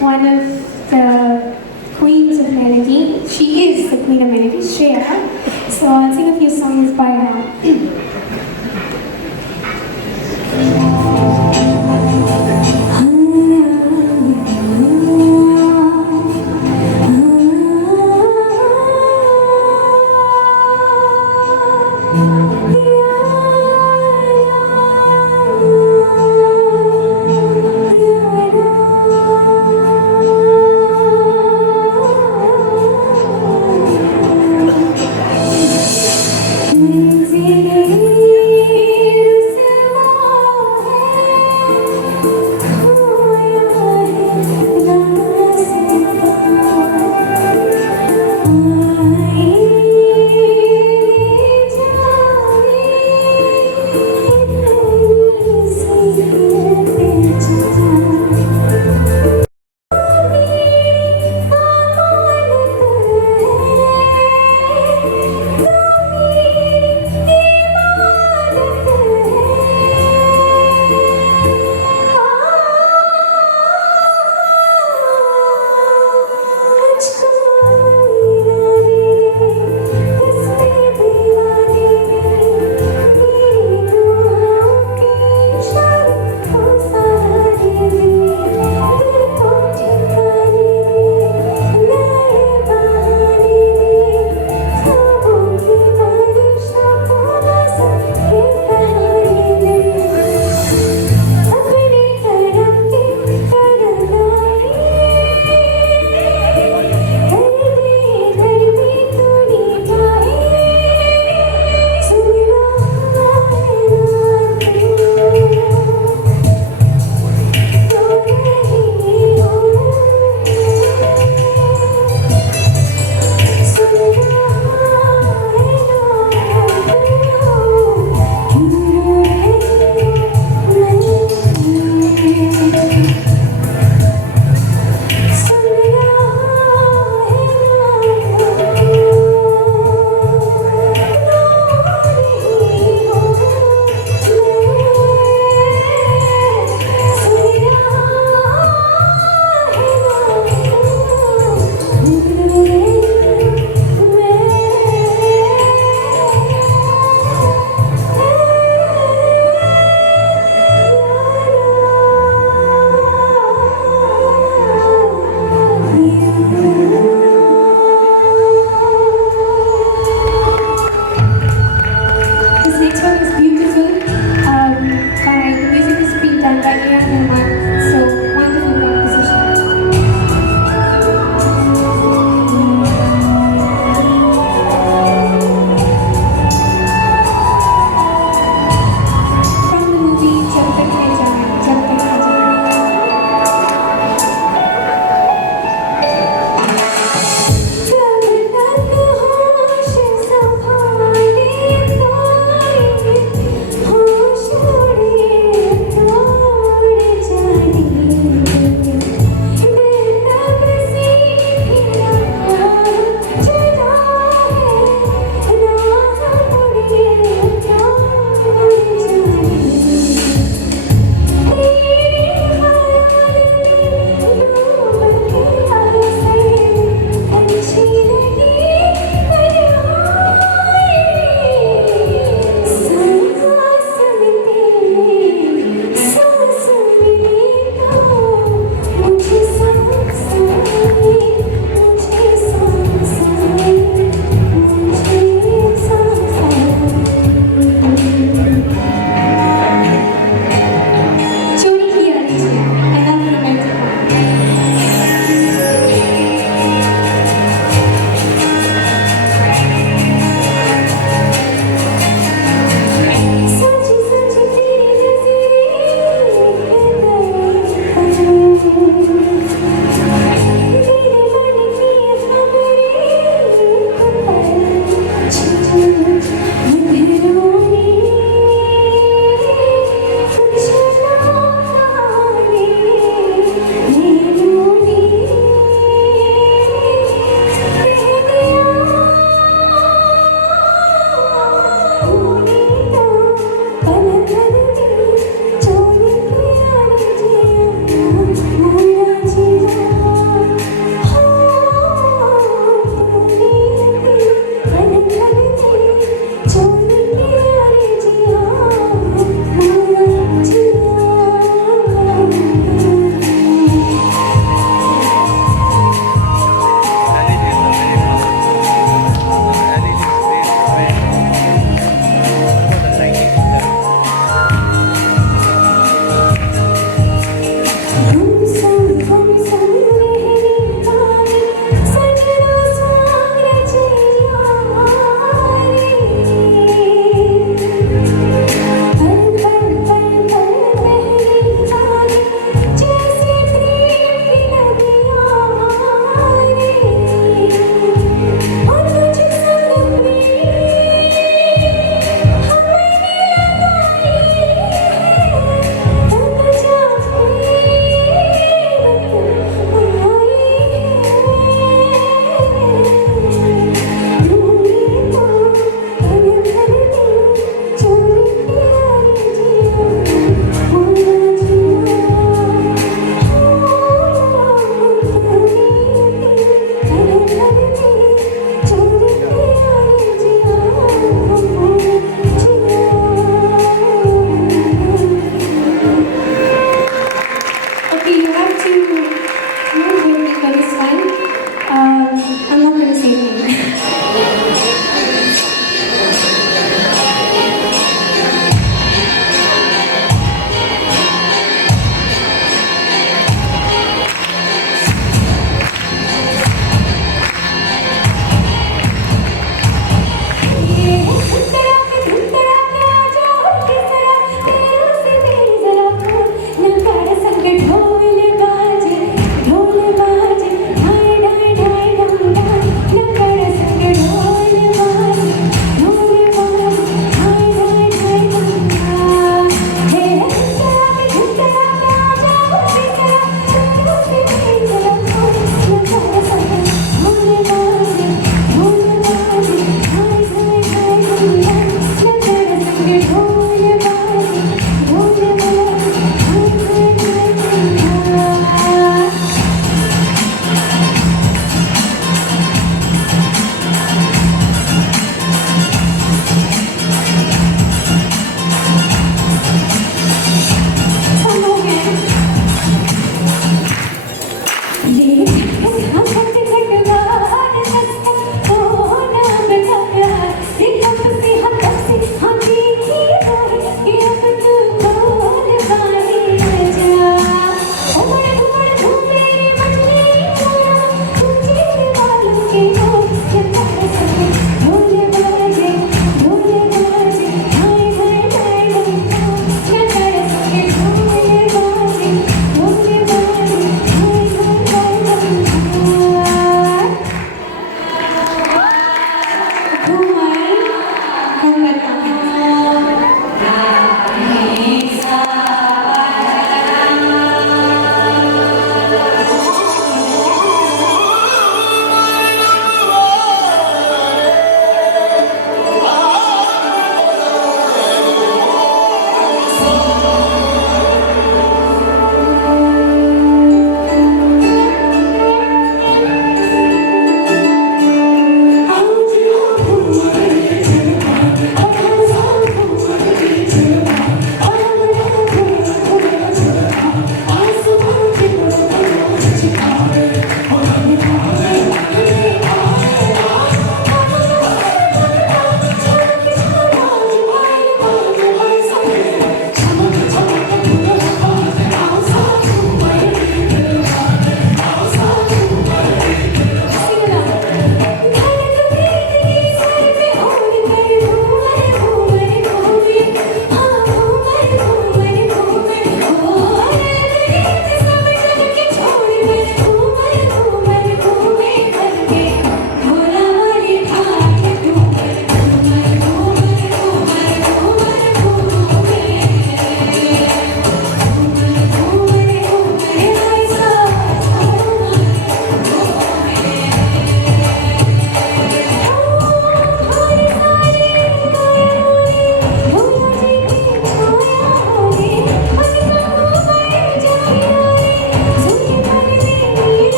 one of the queens of melody. She is the queen of melody, Shreya. So I'll sing a few songs by her.